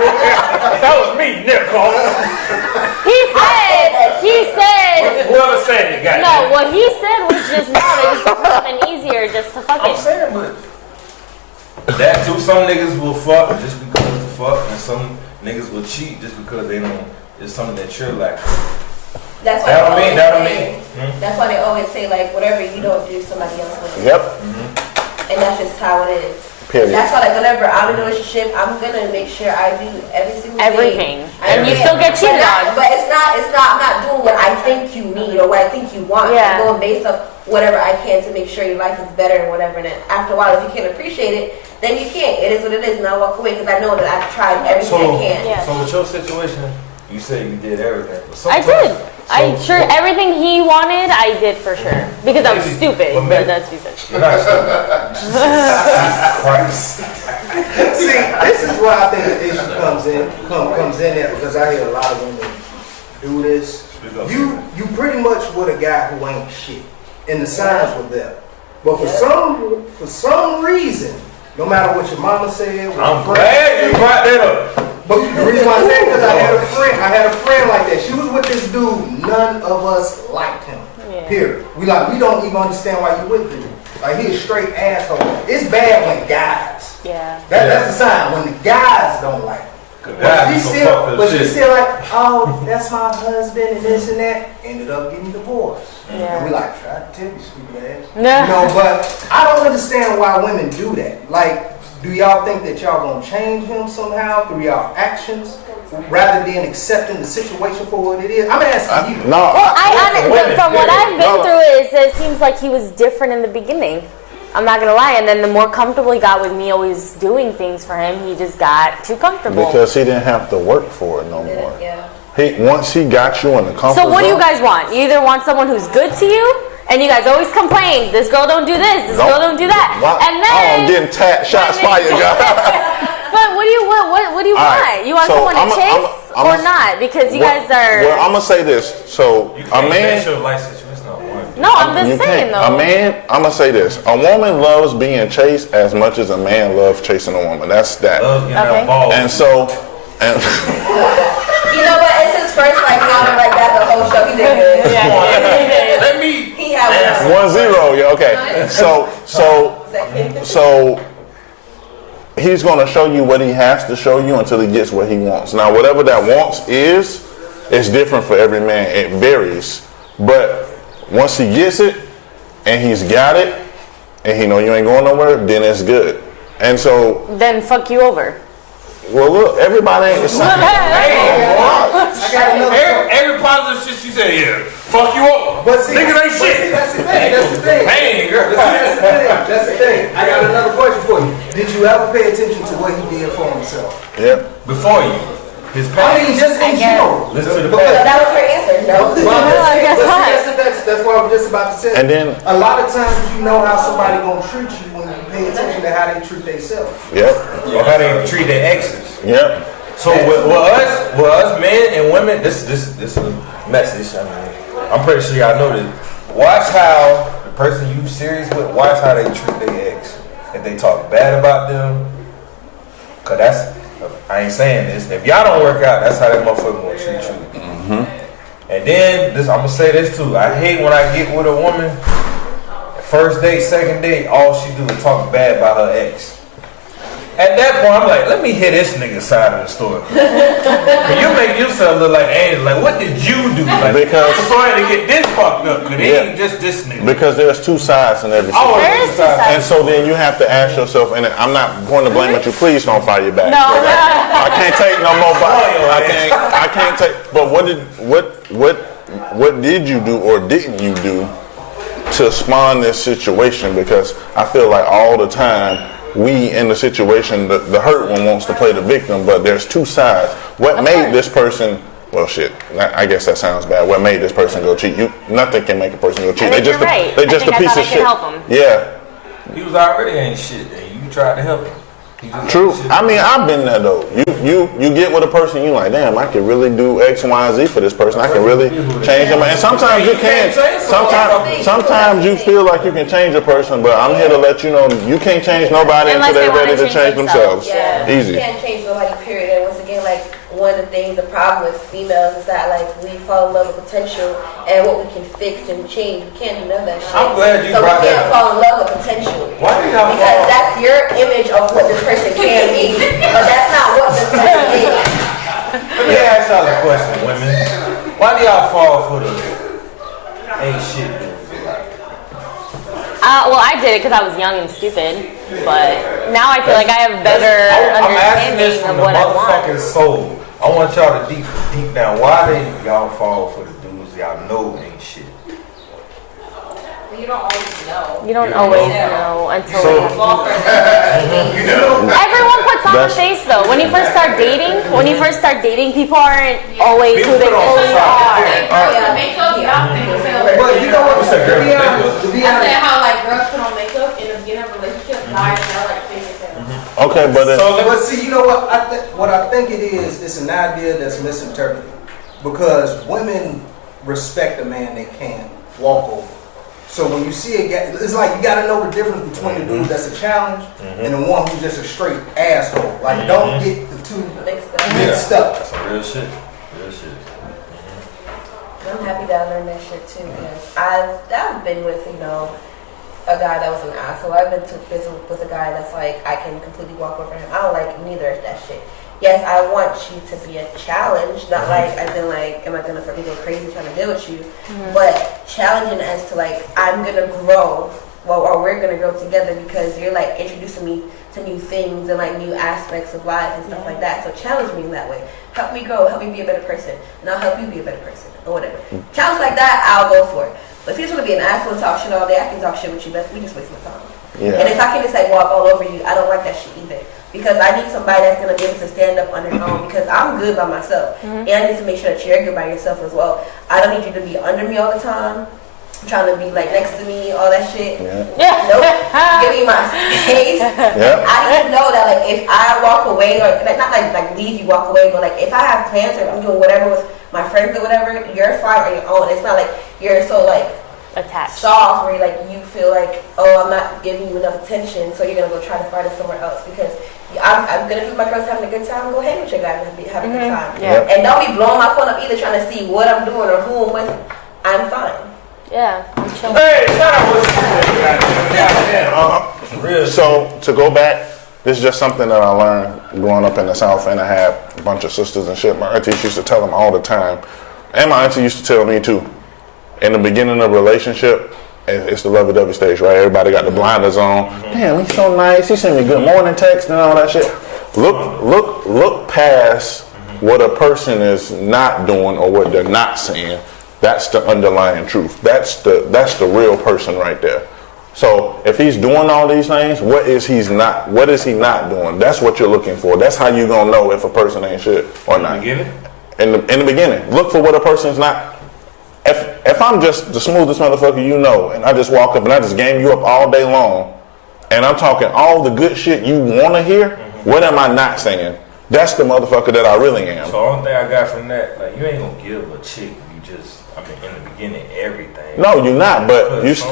That was me, Nicole. He said. Whoever said it, got No, what he said was just no. They just prefer something easier just to fuck I'm it. saying, but that too, some niggas will fuck just because to fuck, and some niggas will cheat just because they don't. It's something that you're lacking. That's why That don't they mean. always say. That's why they always say, like, whatever you don't do, somebody else will. Yep. And that's just how it is. Period. That's why, like, whenever I'm in a relationship, I'm gonna make sure I do everything. And you still get cheated on. But it's not. I'm not doing what I think you need or what I think you want. Yeah. I'm going based off whatever I can to make sure your life is better and whatever. And then after a while, if you can't appreciate it, then you can't. It is what it is, and I walk away because I know that I've tried everything I can. Yeah. So with your situation, you said you did everything. But I did. Everything he wanted, I did for sure. Because I'm stupid. But that's what he said. You're not stupid. Christ. See, this is where I think the issue comes in there, because I hear a lot of women do this. You pretty much with a guy who ain't shit, and the signs were there. But for some reason, no matter what your mama said, I'm glad you brought that up. But the reason why I say it, because I had a friend like that. She was with this dude. None of us liked him. Yeah. Period. We don't even understand why you with him. Like, he a straight asshole. It's bad when guys. Yeah. That's the sign when the guys don't like him. But she's still like, oh, that's my husband and this and that. Ended up getting divorced. Yeah. And we like, try to tell you, stupid ass. No. You know, but I don't understand why women do that. Like, do y'all think that y'all gonna change him somehow through y'all actions, rather than accepting the situation for what it is? I'm asking you. No. Well, from what I've been through, it seems like he was different in the beginning. I'm not gonna lie. And then the more comfortable he got with me always doing things for him, he just got too comfortable. Because he didn't have to work for it no more. Yeah. Once he got you in the comfort So what do you zone- guys want? You either want someone who's good to you, and you guys always complain, this girl don't do this, this girl don't do that. Why- And then I'm getting shots fired, guys. But what do you want? right, You want so someone to chase or not? Because you guys are. Well, I'm gonna say this. So You a can't man. base your life situation on one. No, I'm You just saying can't. though. A man. I'm gonna say this. A woman loves being chased as much as a man loves chasing a woman. That's that. Love getting Okay. that ball. And so, You know what? It's his first like comment like that the whole show. He did good. Let me. He had 1-0. Yeah. Okay. So he's gonna show you what he has to show you until he gets what he wants. Now, whatever that wants is, it's different for every man. It varies. But once he gets it and he's got it, and he know you ain't going nowhere, then it's good. And so, Then fuck you over. well, look, everybody ain't the same. Every positive shit she said, yeah. fuck you up. But see, niggas ain't shit. See, that's the thing. That's the thing. Hey, girl. That's the thing. I got another question for you. Did you ever pay attention to what he did for himself? Yeah. Before you. His I past. mean, just in general. Listen to the Because past. that was her answer. No. I guess not. That's what I was just about to say. And then a lot of times you know how somebody gonna treat you when you pay attention to how they treat themselves. Yep. Or how they treat their exes. Yep. So with us men and women, this is a message. I mean, I'm pretty sure y'all know this. Watch how the person you serious with, watch how they treat their ex. If they talk bad about them, cause that's, I ain't saying this. If y'all don't work out, that's how that motherfucker gonna treat you. Mm-hmm. And then I'm gonna say this too. I hate when I get with a woman. First date, second date, all she do is talk bad about her ex. At that point, I'm like, let me hear this nigga's side of the story. You make yourself look like Angel. Like, what did you do? Like, because so I had to get this fucked up. Cause it ain't just this nigga. Because there's two sides in every situation. And so then you have to ask yourself, and I'm not going to blame at you. Please don't fire your back. No. I can't take no more. I can't take. But what did you do or didn't you do to spawn this situation? Because I feel like all the time we in the situation, the hurt one wants to play the victim, but there's two sides. What made this person? Well, shit. I guess that sounds bad. What made this person go cheat? Nothing can make a person go cheat. They just a piece of shit. Yeah. He was already ain't shit, and you tried to help him. True. I mean, I've been there though. You get with a person, you like, damn, I can really do X, Y, and Z for this person. I can really change them. And sometimes you can't. Sometimes you feel like you can change a person, but I'm here to let you know you can't change nobody until they're ready to change themselves. Yeah. Easy. You can't change nobody, period. And once again, like, one of the things, the problem with females is that, like, we fall in love with potential and what we can fix and change. We can't do none of that shit. I'm glad you brought that up. So we can't fall in love with potential. Why do y'all Because that's your image of what this person can be, but that's not what this person is. Let me ask y'all a question, women. Why do y'all fall for the ain't shit dude? Well, I did it because I was young and stupid, but now I feel like I have better I'm asking this understanding from of the what I want. motherfucking soul. I want y'all to deep down. Why do y'all fall for the dudes y'all know ain't shit? You don't always know. You don't always know until You know. everyone puts on a face though. When you first start dating, people aren't always who they fully are. Makeup, y'all think so. But you know what? To be honest, I said how like girls put on makeup in the beginning of a relationship, guys now like fake it. Okay, but see, you know what? What I think it is, it's an idea that's misinterpreted. Because women respect a man they can't walk over. So when you see a guy, it's like you got to know the difference between the dude that's a challenge and the one who's just a straight asshole. Like, don't get the two mixed up. That's some real shit. Real shit. I'm happy that I learned that shit too, because I've been with, you know, a guy that was an asshole. I've been with a guy that's like, I can completely walk over him. I don't like neither of that shit. Yes, I want you to be a challenge, not like, as in like, am I gonna fucking go crazy trying to deal with you? But challenging as to like, I'm gonna grow, or we're gonna grow together because you're like introducing me to new things and like new aspects of life and stuff like that. So challenge me in that way. Help me grow, help me be a better person, and I'll help you be a better person, or whatever. Challenge like that, I'll go for it. But if you just want to be an asshole and talk shit all day, I can talk shit with you, but we just waste my time. Yeah. And if I can just like walk all over you, I don't like that shit either. Because I need somebody that's going to be able to stand up on their own, because I'm good by myself. And I need to make sure that you're good by yourself as well. I don't need you to be under me all the time, trying to be like next to me, all that shit. Nope. Give me my space. I need to know that like if I walk away, or not like leave you walk away, but like if I have plans or I'm doing whatever with my friends or whatever, you're fine on your own. It's not like you're so like attached, soft, where like you feel like, oh, I'm not giving you enough attention, so you're gonna go try to find it somewhere else. Because I'm gonna be my girls having a good time. Go ahead with your guys and have a good time. And don't be blowing my phone up either, trying to see what I'm doing or who I'm with. I'm fine. Yeah, I'm chilling. Hey, shout out. So to go back, this is just something that I learned growing up in the South, and I had a bunch of sisters and shit. My aunties used to tell them all the time, and my auntie used to tell me too. In the beginning of a relationship, it's the lovey-dovey stage, right? Everybody got the blinders on. Damn, he's so nice. He sent me good morning text and all that shit. Look past what a person is not doing or what they're not saying. That's the underlying truth. That's the real person right there. So if he's doing all these things, what is he not doing? That's what you're looking for. That's how you're gonna know if a person ain't shit or not. In the beginning, look for what a person's not. If I'm just the smoothest motherfucker you know, and I just walk up and I just game you up all day long, and I'm talking all the good shit you want to hear, what am I not saying? That's the motherfucker that I really am. So the only thing I got from that, like, you ain't gonna give a chick, in the beginning, everything. No, you're not, but it's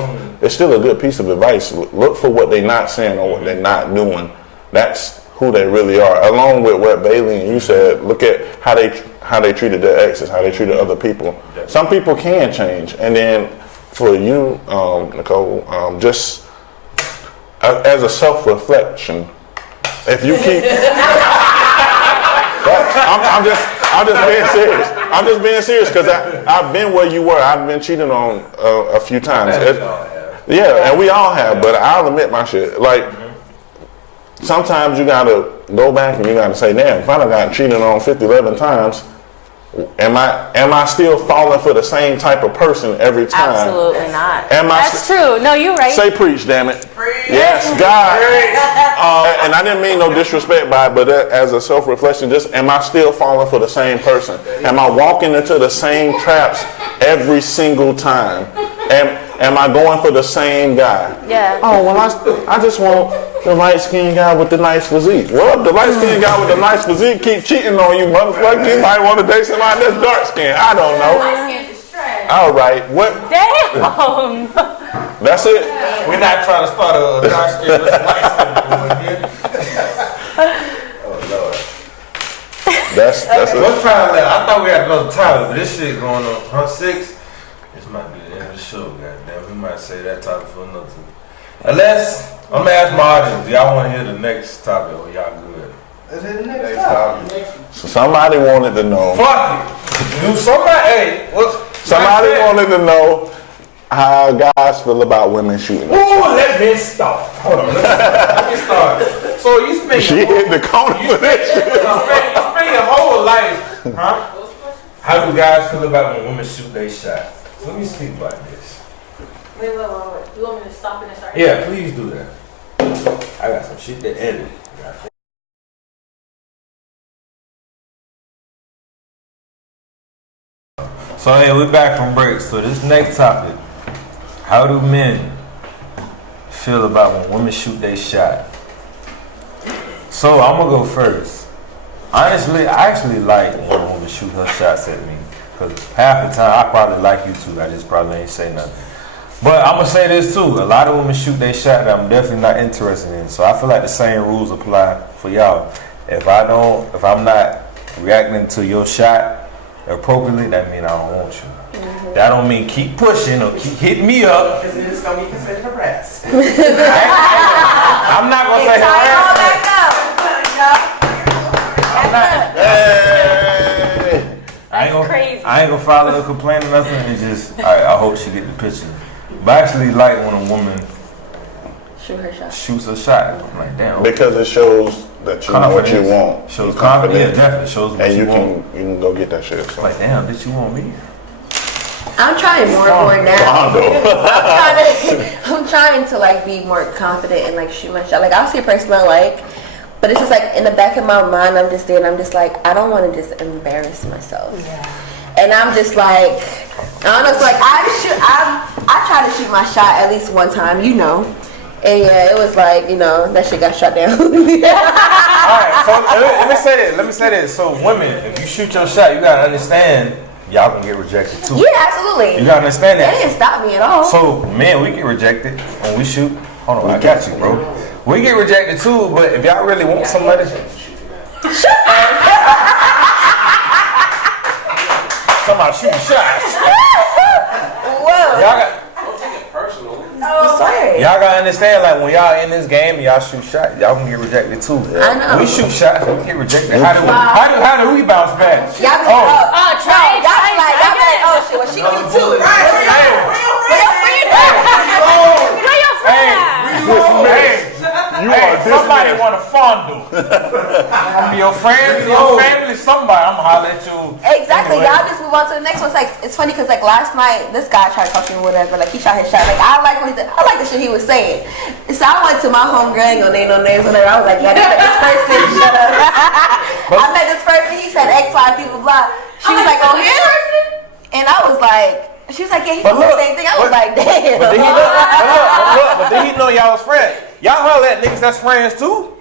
still a good piece of advice. Look for what they're not saying or what they're not doing. That's who they really are. Along with what Bailey and you said, look at how they treated their exes, how they treated other people. Some people can change. And then for you, Nicole, just as a self-reflection, if you keep... I'm just being serious. I'm just being serious because I've been where you were. I've been cheated on a few times. Yeah, and we all have, but I'll admit my shit. Like, sometimes you gotta go back and you gotta say, damn, if I done got cheated on 11 times, am I still falling for the same type of person every time? Absolutely not. That's true. No, you're right. Say preach, damn it. Preach. Yes, God. And I didn't mean no disrespect by it, but as a self-reflection, just am I still falling for the same person? Am I walking into the same traps every single time? Am I going for the same guy? Yeah. Oh, well, I just want the light-skinned guy with the nice physique. Well, if the light-skinned guy with the nice physique keep cheating on you, motherfucker, you might want to date somebody that's dark-skinned. I don't know. Light-skinned is trash. All right. What? Damn. That's it? We're not trying to start a dark-skinned versus light-skinned here. Oh, Lord. That's it. What's time left? I thought we had another topic, but this shit going on 6. This might be the end of the show, goddamn. We might say that topic for another. Unless, I'm gonna ask my audience, do y'all want to hear the next topic or y'all good? Let's hit the next topic. So somebody wanted to know. Fuck it. Somebody wanted to know how guys feel about women shooting. Ooh, let me start. Hold on, let me start. So you spend She hit the corner for that shit. You spend your whole life, huh? How do guys feel about when women shoot their shot? Let me speak about this. Wait. You want me to stop it and start? Yeah, please do that. I got some shit to edit. So hey, we're back from break. So this next topic, how do men feel about when women shoot their shot? So I'm gonna go first. Honestly, I actually like when a woman shoot her shots at me. Because half the time, I probably like you too. I just probably ain't say nothing. But I'm going to say this too. A lot of women shoot their shot that I'm definitely not interested in. So I feel like the same rules apply for y'all. If I'm not reacting to your shot appropriately, that means I don't want you. Mm-hmm. That don't mean keep pushing or keep hitting me up. Because it's going to be considered harassment. I'm not going to say harassment. I'm not. I ain't gonna file a complaint or nothing. It's just I hope she get the picture. But I actually like when a woman shoots her shot. I'm like, damn. Because it shows that you know what you want. Shows confidence. Yeah, definitely shows what you want. And you can go get that shit. So. Like, damn, did you want me? I'm trying more and more now. I'm trying to like be more confident and like shoot my shot. Like I'll see a person I like, but it's just like in the back of my mind, I'm just there and I'm just like, I don't want to just embarrass myself. Yeah. And I'm just like, I don't know. It's like I try to shoot my shot at least one time, you know. And yeah, it was like, you know, that shit got shot down. Alright, so let me say this. So women, if you shoot your shot, you gotta understand y'all can get rejected too. Yeah, absolutely. You gotta understand that. That didn't stop me at all. So men, we get rejected when we shoot. Hold on, I got you, bro. We get rejected too, but if y'all really want somebody, somebody shoot shots. Whoa. Don't take it personal. Oh, sorry. Y'all gotta understand, like when y'all in this game, y'all shoot shots, y'all can get rejected too. I know. We shoot shots, we get rejected. How do we bounce back? Y'all be try. Y'all be like, oh shit, well she can too. Hey, somebody want to fondle. Your friends, your family, somebody. I'm gonna holler at you. Exactly. Anyway. Y'all just move on to the next one. It's like it's funny because like last night this guy tried to talk to me or whatever. Like he shot his shot. Like I like the shit he was saying. So I went to my homegirl. Ain't gonna name no names. Whatever. I was like, yeah, this person. Shut up. I met this person. He said X, Y, people, blah. She was like, oh him. And I was like. She was like, yeah, he told me the same thing. I was like, damn. But did he know y'all was friends? Y'all holler at niggas that's friends too?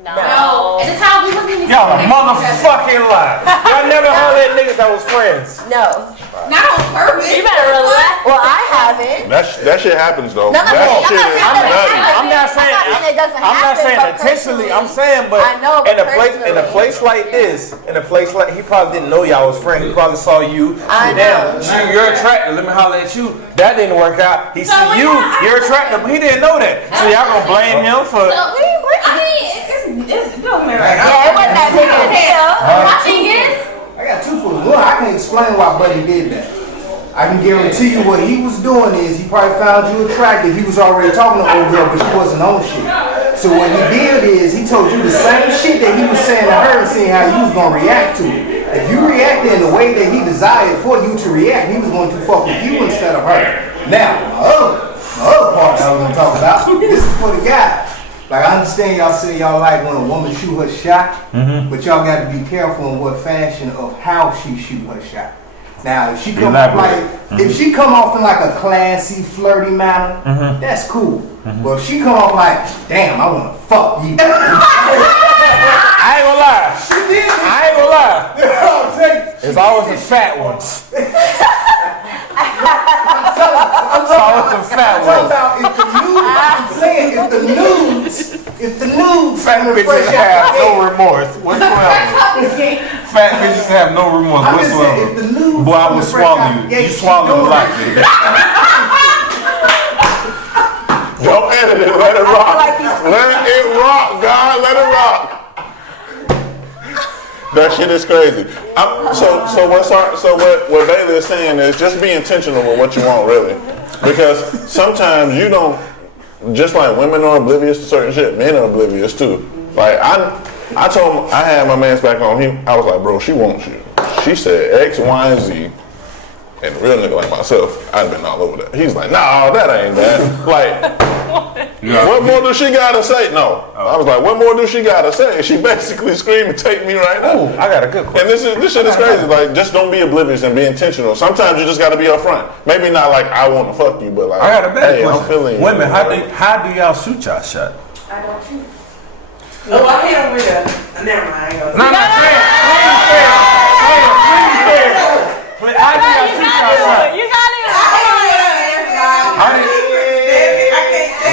No. At the time, we wasn't even. Y'all a motherfucking lie. Y'all never holler at niggas that was friends. No. Not on purpose. You better relax. Well, I haven't. That shit happens though. No, That shit is nutty. I'm not saying it doesn't I'm not happen, saying but intentionally. personally, I'm saying, but I know, in but a place like this, in a place like he probably didn't know y'all was friends. He probably saw you. I Damn, know. you're attractive. Let me holler at you. That didn't work out. He see you. You're attractive. He didn't know that. So y'all gonna blame him for? I mean, it's don't matter. Yeah, it wasn't that big of a deal. My thing is, I got two for one. I can explain why Buddy did that. I can guarantee you what he was doing is he probably found you attractive. He was already talking to old girl, but she wasn't on shit. So what he did is he told you the same shit that he was saying to her and seeing how you was gonna react to it. If you reacted in the way that he desired for you to react, he was going to fuck with you instead of her. Now, my other part that I was gonna talk about, this is for the guy. Like I understand y'all say y'all like when a woman shoot her shot, but y'all got to be careful in what fashion of how she shoot her shot. Now, if she come off if she come off in like a classy, flirty manner, that's cool. But if she come off like, damn, I want to fuck you. I ain't gonna lie. She did. I ain't gonna lie. It's always the fat ones. I'm talking about if the nudes fat bitches have no remorse whatsoever. Fat bitches have no remorse whatsoever. Boy, I will swallow you. You swallow a lot, baby. Don't edit it. Let it rock. Let it rock, God. Let it rock. That shit is crazy. So what Bailey is saying is just be intentional with what you want, really, because sometimes you don't. Just like women are oblivious to certain shit, men are oblivious too. Like I told him, I had my man's back on him. I was like, bro, she wants you. She said X, Y, and Z. And a real nigga like myself, I'd been all over that. He's like, nah, that ain't that. Like, what more does she gotta say? No. I was like, what more does she gotta say? She basically screaming, take me right now. Ooh, I got a good question. And this shit is crazy. Like, just don't be oblivious and be intentional. Sometimes you just gotta be upfront. Maybe not like I want to fuck you, but like, I got a better hey, question. I'm feeling you. Women, how do y'all shoot y'all shot? I don't shoot. Oh, I hit him with a. Never mind. No, I'm not saying. Please say it. How do y'all shoot y'all shot? You got it.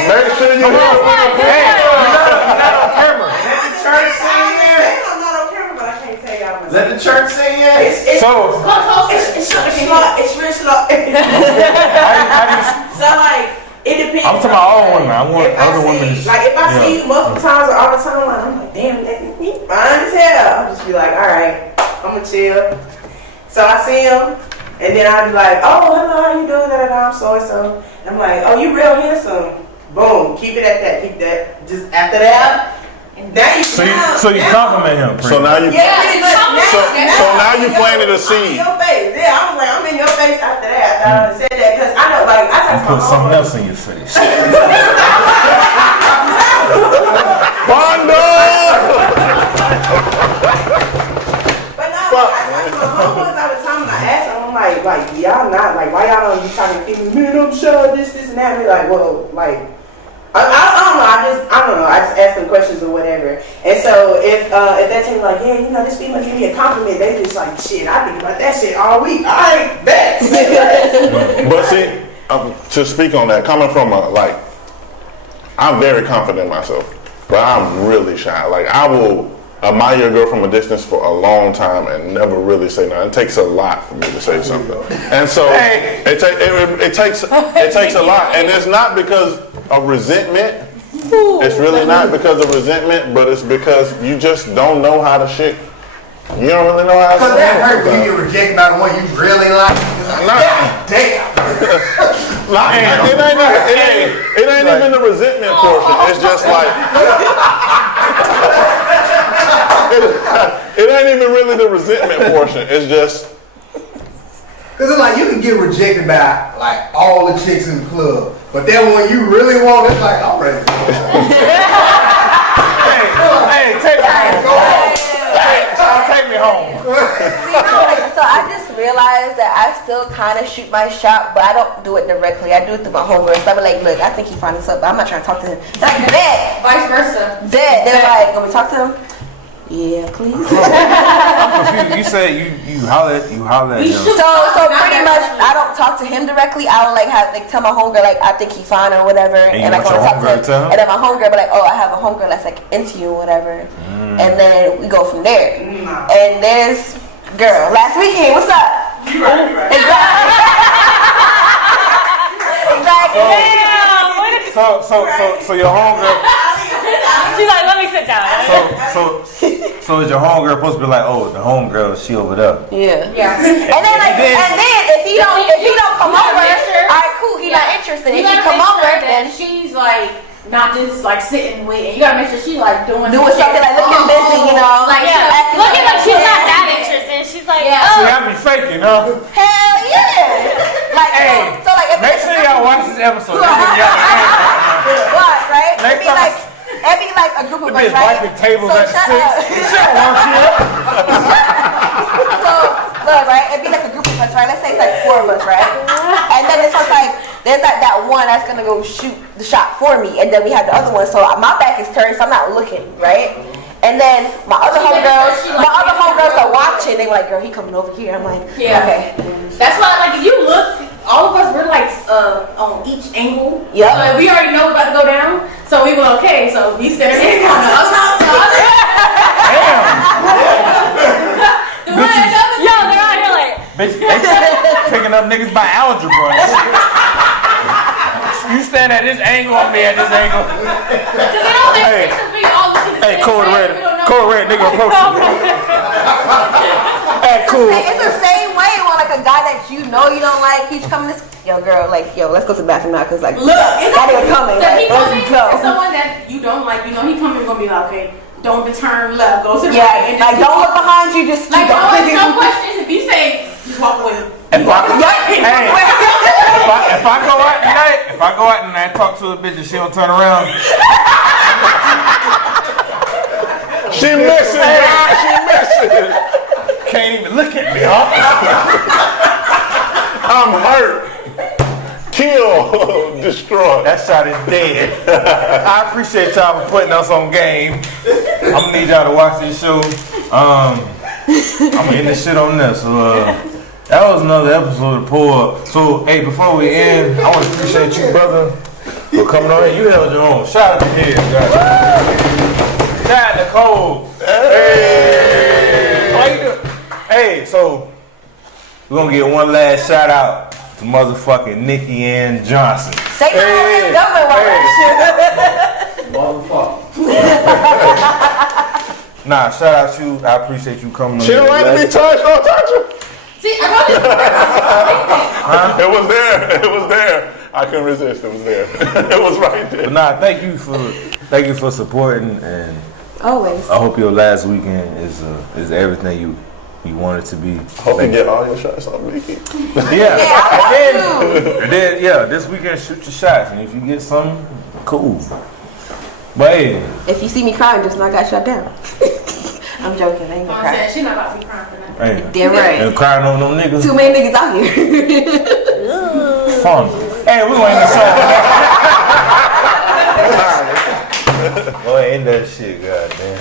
Make sure you Hey, you're not on camera. Let the church sing yes. I'm not on camera, but I can't tell y'all myself. Let the church sing yes. So, It's real slow. So like, it depends. I'm talking about all women. I want other women. Like if I see you multiple times or all the time, I'm like, damn, that fine as hell. I'll just be like, all right, I'm gonna chill. So I see him, and then I'll be like, oh, hello, how you doing? I'm so and so. I'm like, oh, you real handsome. Boom, keep it at that. Keep that. Just after that, now you. So you compliment him. So now you. Yeah, pretty much. So now you planted a seed. I'm in your face. Yeah, I was like, I'm in your face after that. After I said that, because I know, like, I talked to Put my something homeboy. else in your face. Bondo! But no, I talk to my homeboys all the time, and I ask them, I'm like, y'all not, like, why y'all don't be talking to people, man, I'm sure this, and that. And they're like, well, like, I don't know. I just ask them questions or whatever. And so if that team like, yeah, you know, this female give me a compliment, they just like, shit, I think about that shit all week. I ain't bet. But see, to speak on that, coming from I'm very confident in myself, but I'm really shy. Like I will admire a girl from a distance for a long time and never really say nothing. It takes a lot for me to say something, and so it takes a lot, and it's not because of resentment. It's really not because of resentment, but it's because you just don't know how to shit. You don't really know how to. Cause that hurt when you get rejected by the one you really like. Nah. Damn. It ain't even the resentment portion. It's just like it ain't even really the resentment portion. It's just because it's like you can get rejected by like all the chicks in the club, but then when you really want it, like all right. Hey, take me home. So I just realized that I still kind of shoot my shot, but I don't do it directly. I do it through my homegirls. So I'm like, look, I think he found this up, but I'm not trying to talk to him. They're like, Dad. Vice versa. Dad. They're like, want me to talk to him? Yeah, please. I'm confused. You said you holler at him. So pretty much, I don't talk to him directly. I will like tell my homegirl like I think he fine or whatever, and I go talk to him. And then my homegirl be like, oh, I have a homegirl that's like into you or whatever, and then we go from there. And there's girl last weekend. What's up? You right. Exactly. So your homegirl. She's like, let me sit down. So is your homegirl supposed to be like, oh, the homegirl, she over there? Yeah. And then if he don't come over, all right, cool, he not interested. If he come over, then she's like not just like sitting with, and you gotta make sure she like doing something like looking busy, you know, like looking like she's not that interested. She's like, See, I be faking, huh? Hell yeah. Like, hey, so like, make sure y'all watch this episode. Watch, right? Next time. It'd be like a group of us, right? Wiping tables at 6. So, look, right? It'd be like a group of us, right? Let's say it's like 4 of us, right? And then it's just like, there's like that one that's gonna go shoot the shot for me, and then we have the other one. So my back is turned, so I'm not looking, right? And then my other homegirls are watching. They were like, girl, he coming over here. I'm like, okay. That's why, like, if you look, all of us, we're like on each angle. Yep. So we already know about to go down. So we were okay. So we said everything on the other side. yo, they're out here like, bitch, they picking up niggas by algebra. You stand at this angle, I'm at this angle. Hey, code red, nigga approach you. Hey, cool. It's the same way when like a guy that you know you don't like, he's coming this, yo girl, like, yo, let's go to the bathroom now, cause like, look, that nigga coming, like, let's go. If someone that you don't like, you know, he coming gonna be like, okay, don't turn left, go to the right. And like, don't look behind you, just like, don't ask no questions. If you say, just walk away. If I go out tonight, talk to a bitch and she don't turn around. she missing, God, she missing. Can't even look at me, huh? I'm hurt. Kill, destroy. That shot is dead. I appreciate y'all for putting us on game. I'm gonna need y'all to watch this show. I'm gonna end this shit on this. So, that was another episode of Pull Up. So, hey, before we end, I want to appreciate you, brother, for coming on here. You held your own. Shout out to him, guys. Shout out to Cole. Hey. How you doing? Hey, so we're gonna get one last shout out to motherfucking Nikki Ann Johnson. Say my name, government motherfucker. Nah, shout out to you. I appreciate you coming on here. She don't like to be touched, don't touch her. See, I know this. Huh? It was there. I couldn't resist. It was there. It was right there. But nah, thank you for supporting, and always. I hope your last weekend is everything you wanted to be. Hope you get all your shots on weekend. Yeah. And then this weekend shoot your shots, and if you get some, cool. But hey, if you see me crying, just know I got shut down. I'm joking. I ain't gonna cry. She's not about to be crying for nothing. Hey, damn right. And crying on no niggas. Too many niggas out here. Fun. Hey, we gonna end the show. Go ahead, end that shit, goddamn.